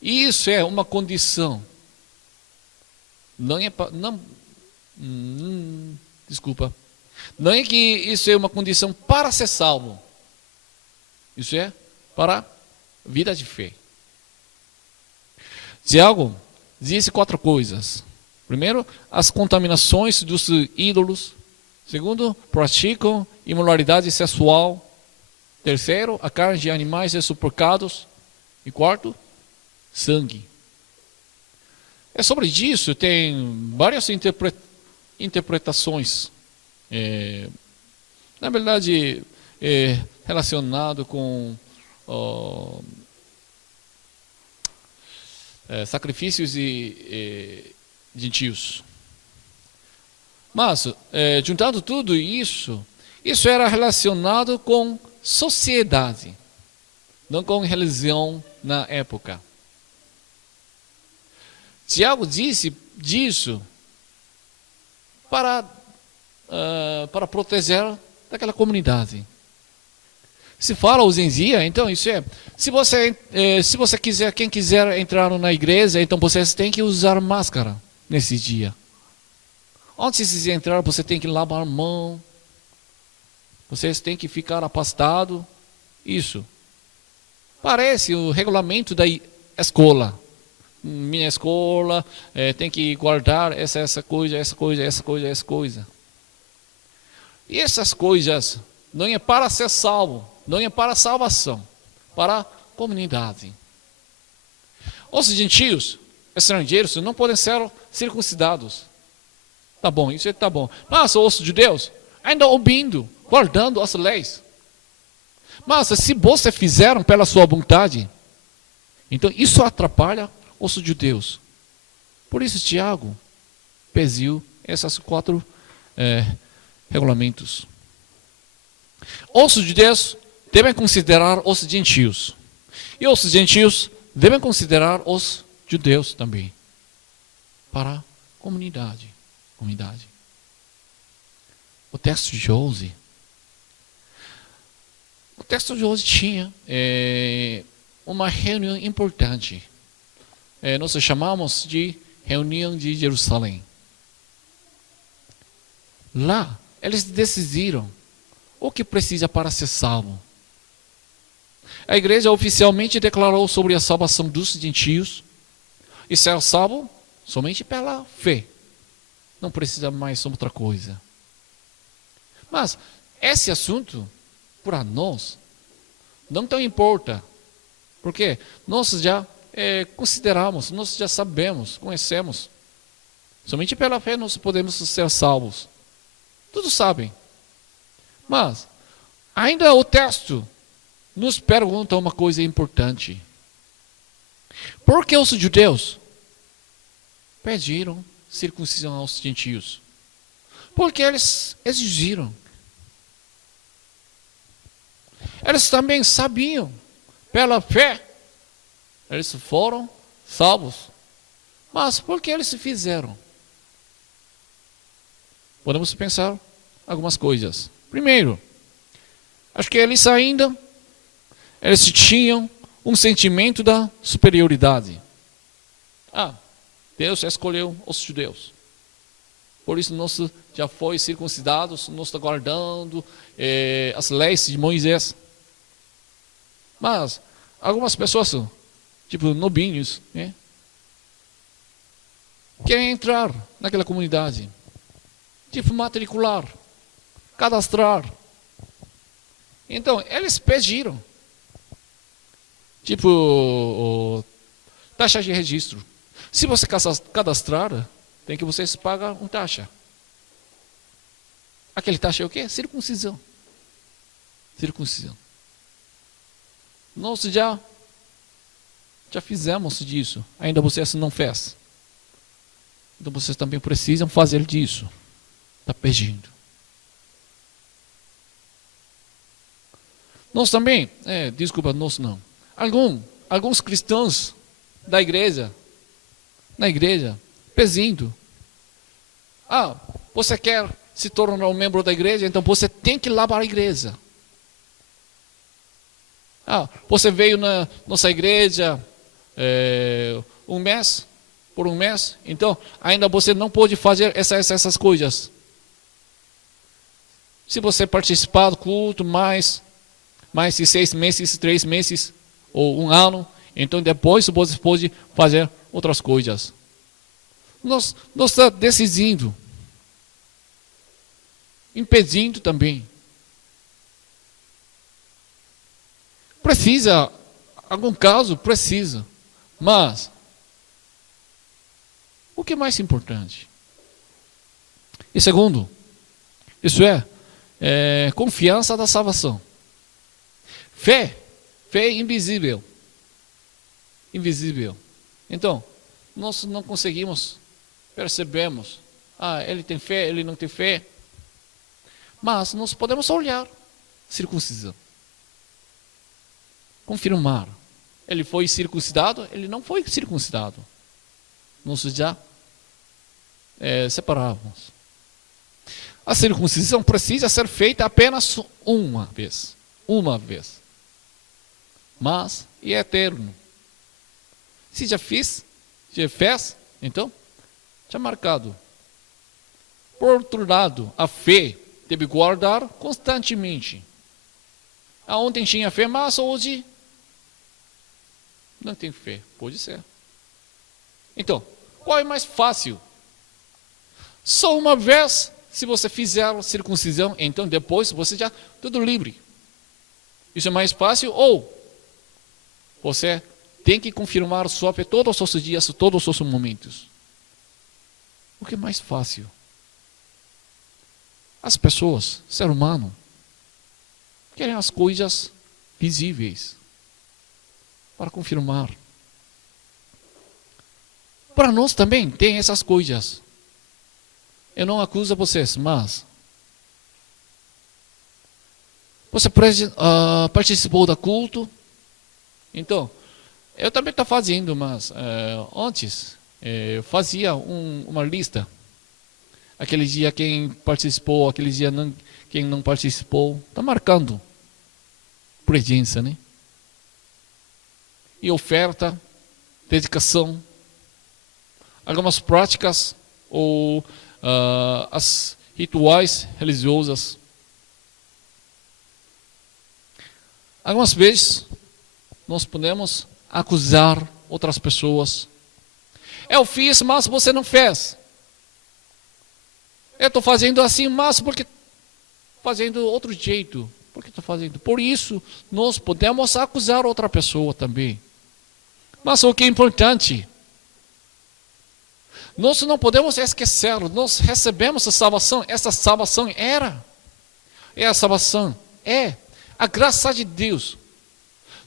isso é uma condição. Não é desculpa. Não é que isso é uma condição para ser salvo. Isso é para vida de fé. Tiago disse 4 coisas. Primeiro, as contaminações dos ídolos. Segundo, praticam imoralidade sexual. Terceiro, a carne de animais sufocados. E quarto, sangue. É sobre isso, tem várias interpretações. Na verdade, relacionado com sacrifícios e gentios. Mas, juntando tudo isso era relacionado com sociedade, não com religião na época. Tiago disse disso para proteger daquela comunidade. Se fala hoje em dia, então isso é, se você quiser, quem quiser entrar na igreja, então vocês têm que usar máscara nesse dia. Antes de entrar, você tem que lavar a mão. Vocês têm que ficar afastados. Isso. Parece o regulamento da escola. Minha escola tem que guardar essa coisa. E essas coisas não é para ser salvo, não é para salvação, para a comunidade. Os gentios, estrangeiros, não podem ser circuncidados. Tá bom, isso está bom. Mas os judeus ainda ouvindo, guardando as leis. Mas se você fizeram pela sua vontade, então isso atrapalha os judeus. Por isso Tiago pediu esses 4 regulamentos. Os judeus devem considerar os gentios. E os gentios devem considerar os judeus também. Para a comunidade. O texto de hoje. O texto de hoje tinha uma reunião importante. Nós chamamos de reunião de Jerusalém. Lá, eles decidiram o que precisa para ser salvo. A igreja oficialmente declarou sobre a salvação dos gentios e ser salvo somente pela fé. Não precisa mais de outra coisa. Mas esse assunto, para nós, não tão importa. Porque nós já consideramos, nós já sabemos, conhecemos. Somente pela fé nós podemos ser salvos. Todos sabem. Mas, ainda o texto nos pergunta uma coisa importante. Por que os judeus pediram circuncisão aos gentios? Porque eles exigiram. Eles também sabiam, pela fé, eles foram salvos. Mas por que eles fizeram? Podemos pensar algumas coisas. Primeiro, acho que eles tinham um sentimento da superioridade. Deus escolheu os judeus. Por isso nós já foi circuncidados, nós estamos guardando as leis de Moisés. Mas algumas pessoas, tipo nobinhos, querem entrar naquela comunidade. Tipo matricular, cadastrar. Então, eles pediram. Tipo, taxa de registro. Se você cadastrar, tem que vocês pagar uma taxa. Aquele taxa é o quê? Circuncisão. circuncisão. Nós já fizemos disso. Ainda vocês não fez. Então vocês também precisam fazer disso. Está pedindo. Nós também, desculpa, nós não. Alguns cristãos da igreja, na igreja, pedindo. Você quer se tornar um membro da igreja, então você tem que ir lá para a igreja. Você veio na nossa igreja por um mês, então ainda você não pode fazer essas coisas. Se você participar do culto mais de 6 meses, 3 meses ou 1 ano, então depois você pode fazer outras coisas. Nós estamos decidindo, impedindo também. Precisa, algum caso precisa, mas o que é mais importante? E segundo, isso é confiança da salvação. Fé invisível. Invisível. Então, nós não conseguimos, percebemos, ele tem fé, ele não tem fé, mas nós podemos olhar, circuncisão. Confirmar. Ele foi circuncidado, ele não foi circuncidado. Nós já separávamos. A circuncisão precisa ser feita apenas uma vez. Uma vez. Mas é eterno. Se já fez, então, já marcado. Por outro lado, a fé deve guardar constantemente. Ontem tinha fé, mas hoje não tem fé. Pode ser. Então, qual é mais fácil? Só uma vez, se você fizer a circuncisão, então depois você já tudo livre. Isso é mais fácil? Ou você tem que confirmar sua fé todos os dias, todos os momentos? O que é mais fácil? As pessoas, ser humano, querem as coisas visíveis para confirmar. Para nós também tem essas coisas. Eu não acuso vocês, mas você participou do culto. Então, eu também estou fazendo, mas antes eu fazia uma lista. Aquele dia quem participou, aquele dia quem não participou. Está marcando presença, né? E oferta, dedicação, algumas práticas ou as rituais religiosas. Algumas vezes nós podemos acusar outras pessoas. Eu fiz, mas você não fez. Eu estou fazendo assim, mas porque fazendo outro jeito. Por que estou fazendo? Por isso, nós podemos acusar outra pessoa também. Mas o que é importante, nós não podemos esquecer, nós recebemos a salvação. Essa salvação a salvação é a graça de Deus.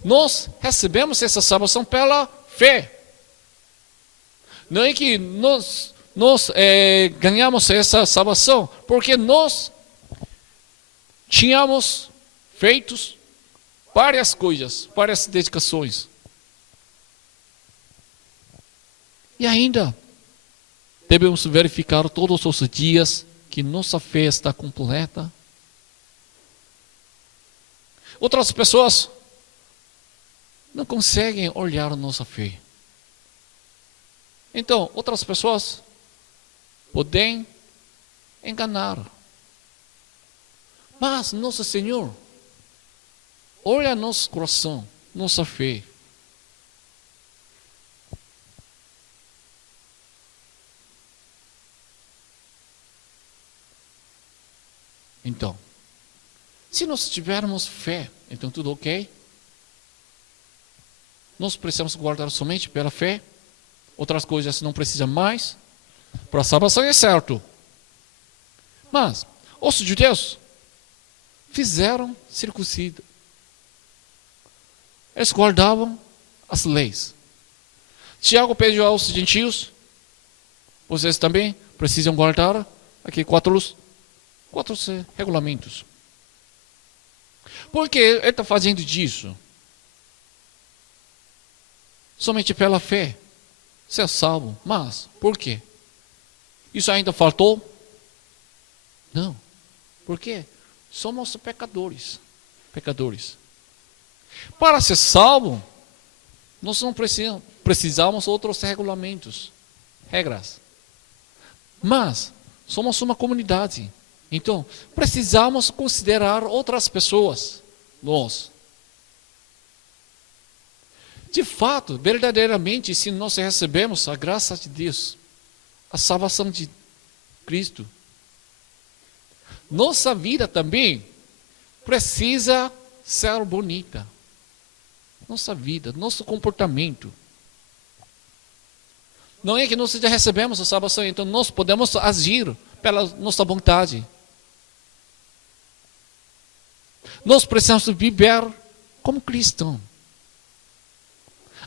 Nós recebemos essa salvação pela fé. Não é que nós ganhamos essa salvação porque nós tínhamos feito várias coisas, várias dedicações. E ainda devemos verificar todos os dias que nossa fé está completa. Outras pessoas não conseguem olhar nossa fé. Então, outras pessoas podem enganar. Mas nosso Senhor olha nosso coração, nossa fé. Então, se nós tivermos fé, então tudo ok. Nós precisamos guardar somente pela fé. Outras coisas não precisam mais. Para a salvação é certo. Mas os judeus fizeram circuncido. Eles guardavam as leis. Tiago pediu aos gentios, vocês também precisam guardar aqui quatro regulamentos. Por que ele está fazendo disso? Somente pela fé, ser salvo. Mas, por quê? Isso ainda faltou? Não. Por quê? Somos pecadores. Para ser salvo, nós não precisamos outros regulamentos, regras. Mas somos uma comunidade. Então, precisamos considerar outras pessoas. Nós. De fato, verdadeiramente, se nós recebemos a graça de Deus, a salvação de Cristo, nossa vida também precisa ser bonita. Nossa vida, nosso comportamento. Não é que nós já recebemos a salvação, então nós podemos agir pela nossa vontade. Nós precisamos viver como cristão.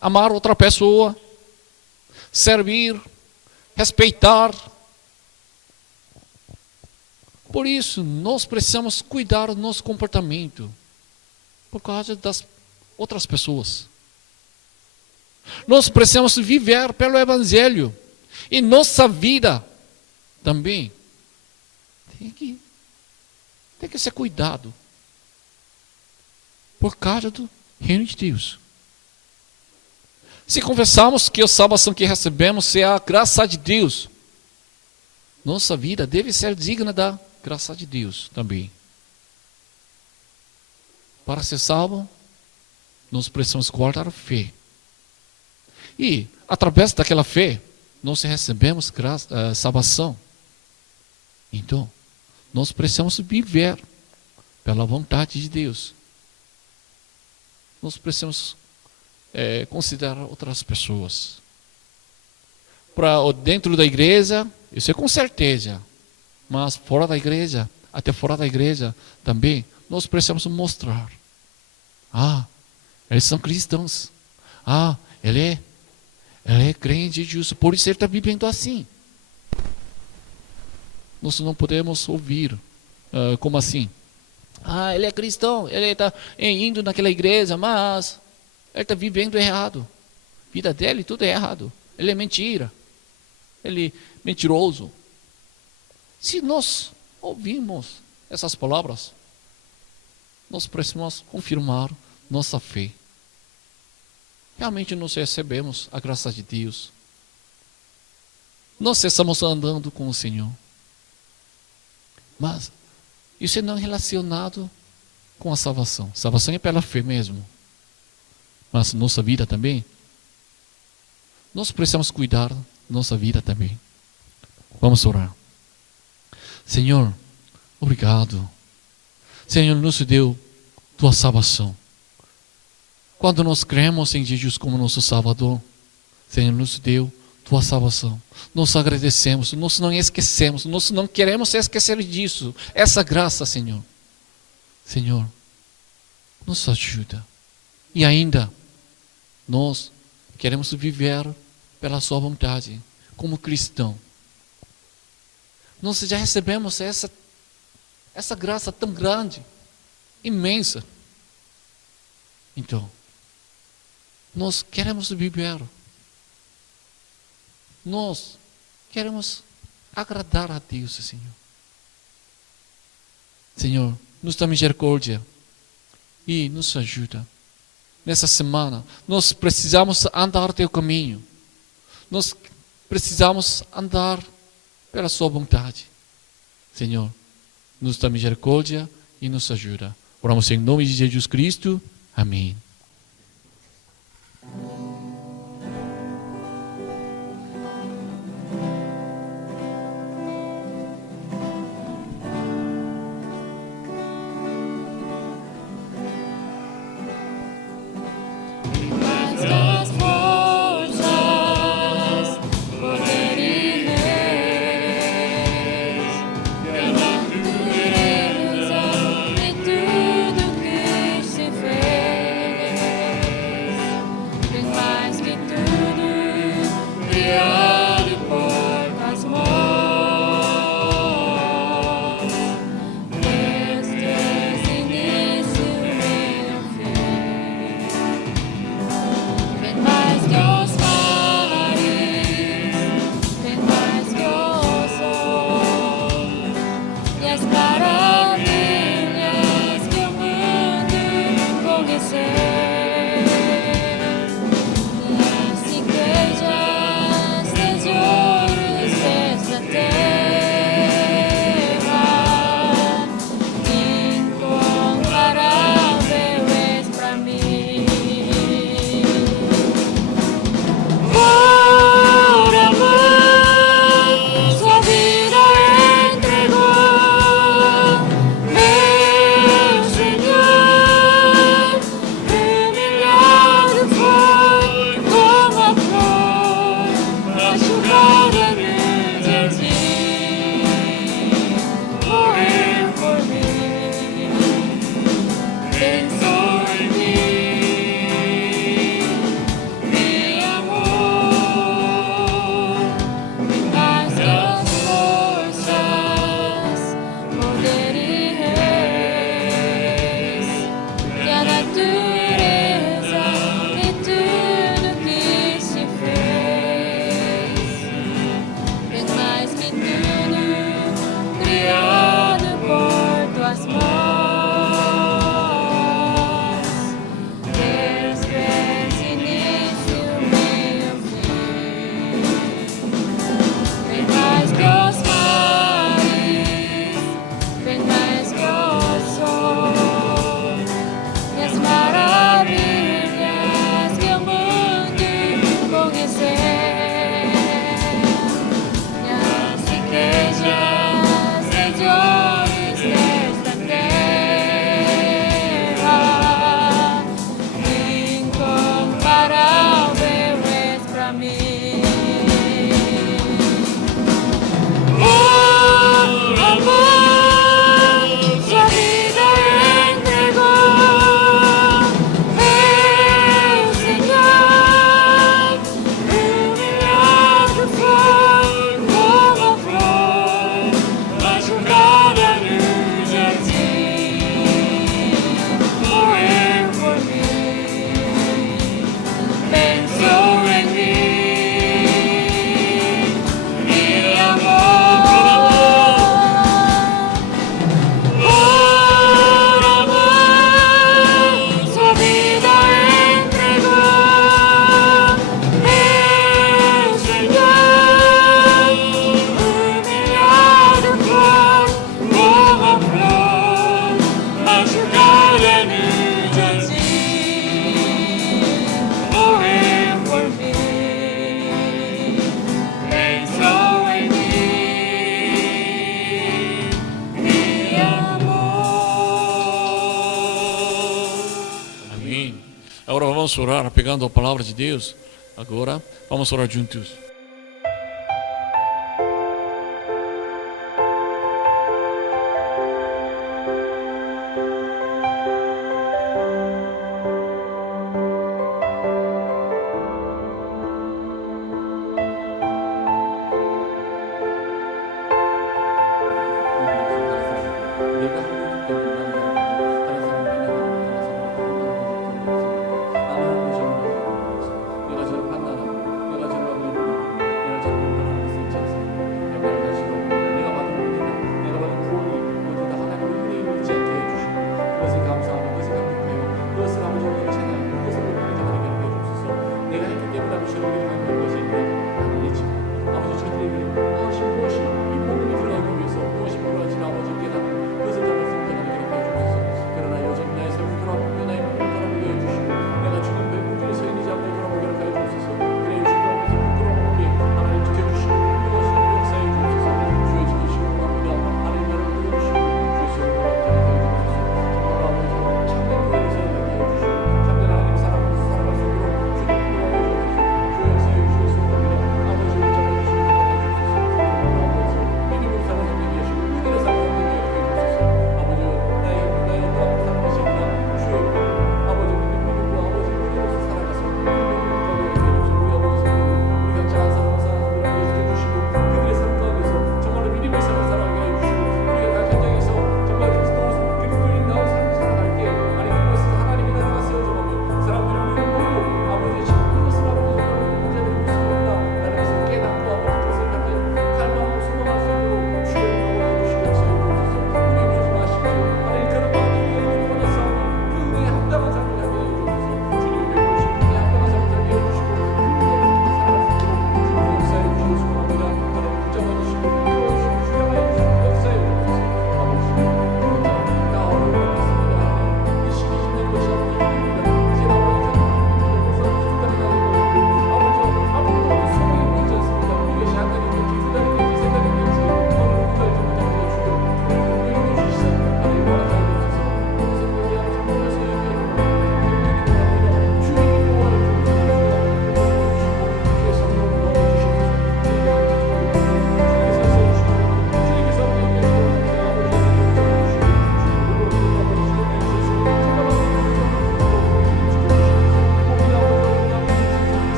Amar outra pessoa, servir, respeitar. Por isso, nós precisamos cuidar do nosso comportamento por causa das outras pessoas. Nós precisamos viver pelo Evangelho. E nossa vida também tem que ser cuidado por causa do reino de Deus. Se confessarmos que a salvação que recebemos é a graça de Deus, nossa vida deve ser digna da graça de Deus também. Para ser salvo, nós precisamos guardar a fé. E, através daquela fé, nós recebemos salvação. Então, nós precisamos viver pela vontade de Deus. Nós precisamos considerar outras pessoas. Dentro da igreja, isso é com certeza. Mas fora da igreja, até fora da igreja também, nós precisamos mostrar. Eles são cristãos. Ele é crente justo, por isso ele está vivendo assim. Nós não podemos ouvir, como assim? Ele é cristão, ele está indo naquela igreja, mas ele está vivendo errado. A vida dele, tudo é errado. Ele é mentira. Ele é mentiroso. Se nós ouvimos essas palavras, nós precisamos confirmar nossa fé. Realmente nós recebemos a graça de Deus. Nós estamos andando com o Senhor. Mas isso não é relacionado com a salvação. Salvação é pela fé mesmo. Mas nossa vida também. Nós precisamos cuidar da nossa vida também. Vamos orar. Senhor, obrigado. Senhor, nos deu tua salvação. Quando nós cremos em Jesus como nosso Salvador, Senhor, nos deu tua salvação. Nós agradecemos, nós não esquecemos, nós não queremos esquecer disso. Essa graça, Senhor. Senhor, nos ajuda. E ainda, nós queremos viver pela sua vontade, como cristão. Nós já recebemos essa graça tão grande, imensa. Então, nós queremos viver. Nós queremos agradar a Deus, Senhor. Senhor, nos dá misericórdia e nos ajuda. Nessa semana, nós precisamos andar teu caminho. Nós precisamos andar pela sua vontade. Senhor, nos dá misericórdia e nos ajuda. Oramos em nome de Jesus Cristo. Amém. Nuestras fuerzas, poder y redes, de la naturaleza y tu Pensou em mim, me amou, mais das forças, poder e reis, que a natureza e tudo que se fez, bem mais que tudo criado por tuas mãos. Deus fez início, meio, fim, bem mais que os mares, bem mais que o sol, e as maravilhas que o mundo conhecer, e as riquezas e dores desta terra, incomparável és pra mim. Por amor, sua vida entregou, meu Senhor, humilhado foi como a flor, machucada no jardim, morreu por mim, pensou em mim, me amou. Por amor, sua vida entregou, meu Senhor, humilhado foi como a flor, machucada no jardim, morreu por mim, pensou em mim, me amou. Amém. Agora vamos orar pegando a palavra de Deus. Agora vamos orar juntos. 내가 저를 판단하고 내가 저를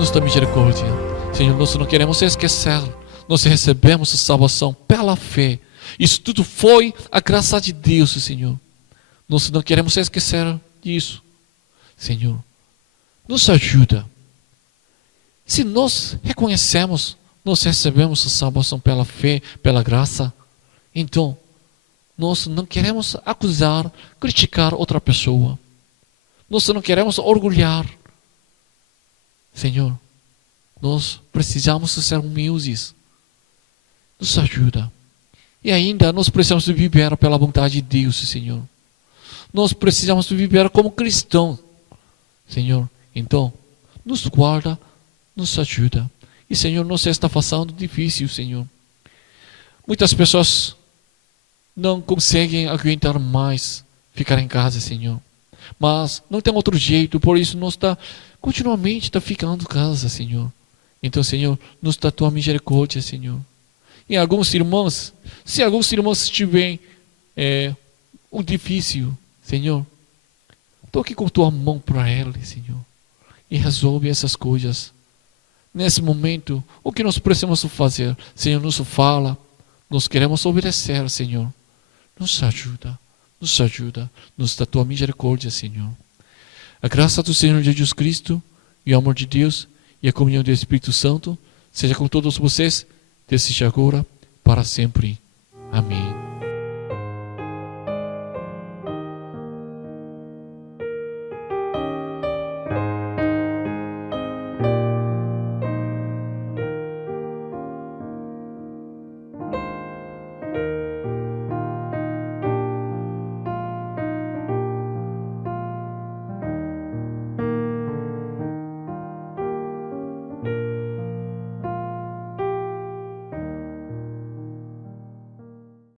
nos dá misericórdia. Senhor, nós não queremos esquecer. Nós recebemos a salvação pela fé. Isso tudo foi a graça de Deus, Senhor. Nós não queremos esquecer disso. Senhor, nos ajuda. Se nós reconhecemos, nós recebemos a salvação pela fé, pela graça, então nós não queremos acusar, criticar outra pessoa. Nós não queremos orgulhar. Senhor, nós precisamos ser humildes. Nos ajuda. E ainda nós precisamos viver pela vontade de Deus, Senhor. Nós precisamos viver como cristãos, Senhor. Então, nos guarda, nos ajuda. E, Senhor, não se está fazendo difícil, Senhor. Muitas pessoas não conseguem aguentar mais ficar em casa, Senhor. Mas não tem outro jeito, por isso nós continuamente está ficando em casa, Senhor. Então, Senhor, nos dá tua misericórdia, Senhor. E alguns irmãos, se alguns irmãos estiverem um difícil, Senhor, toque com tua mão para ele, Senhor, e resolve essas coisas. Nesse momento, o que nós precisamos fazer? Senhor, nos fala, nós queremos obedecer, Senhor. Nos ajuda, nos dá tua misericórdia, Senhor. A graça do Senhor Jesus Cristo, e o amor de Deus, e a comunhão do Espírito Santo, seja com todos vocês, desde agora, para sempre. Amém.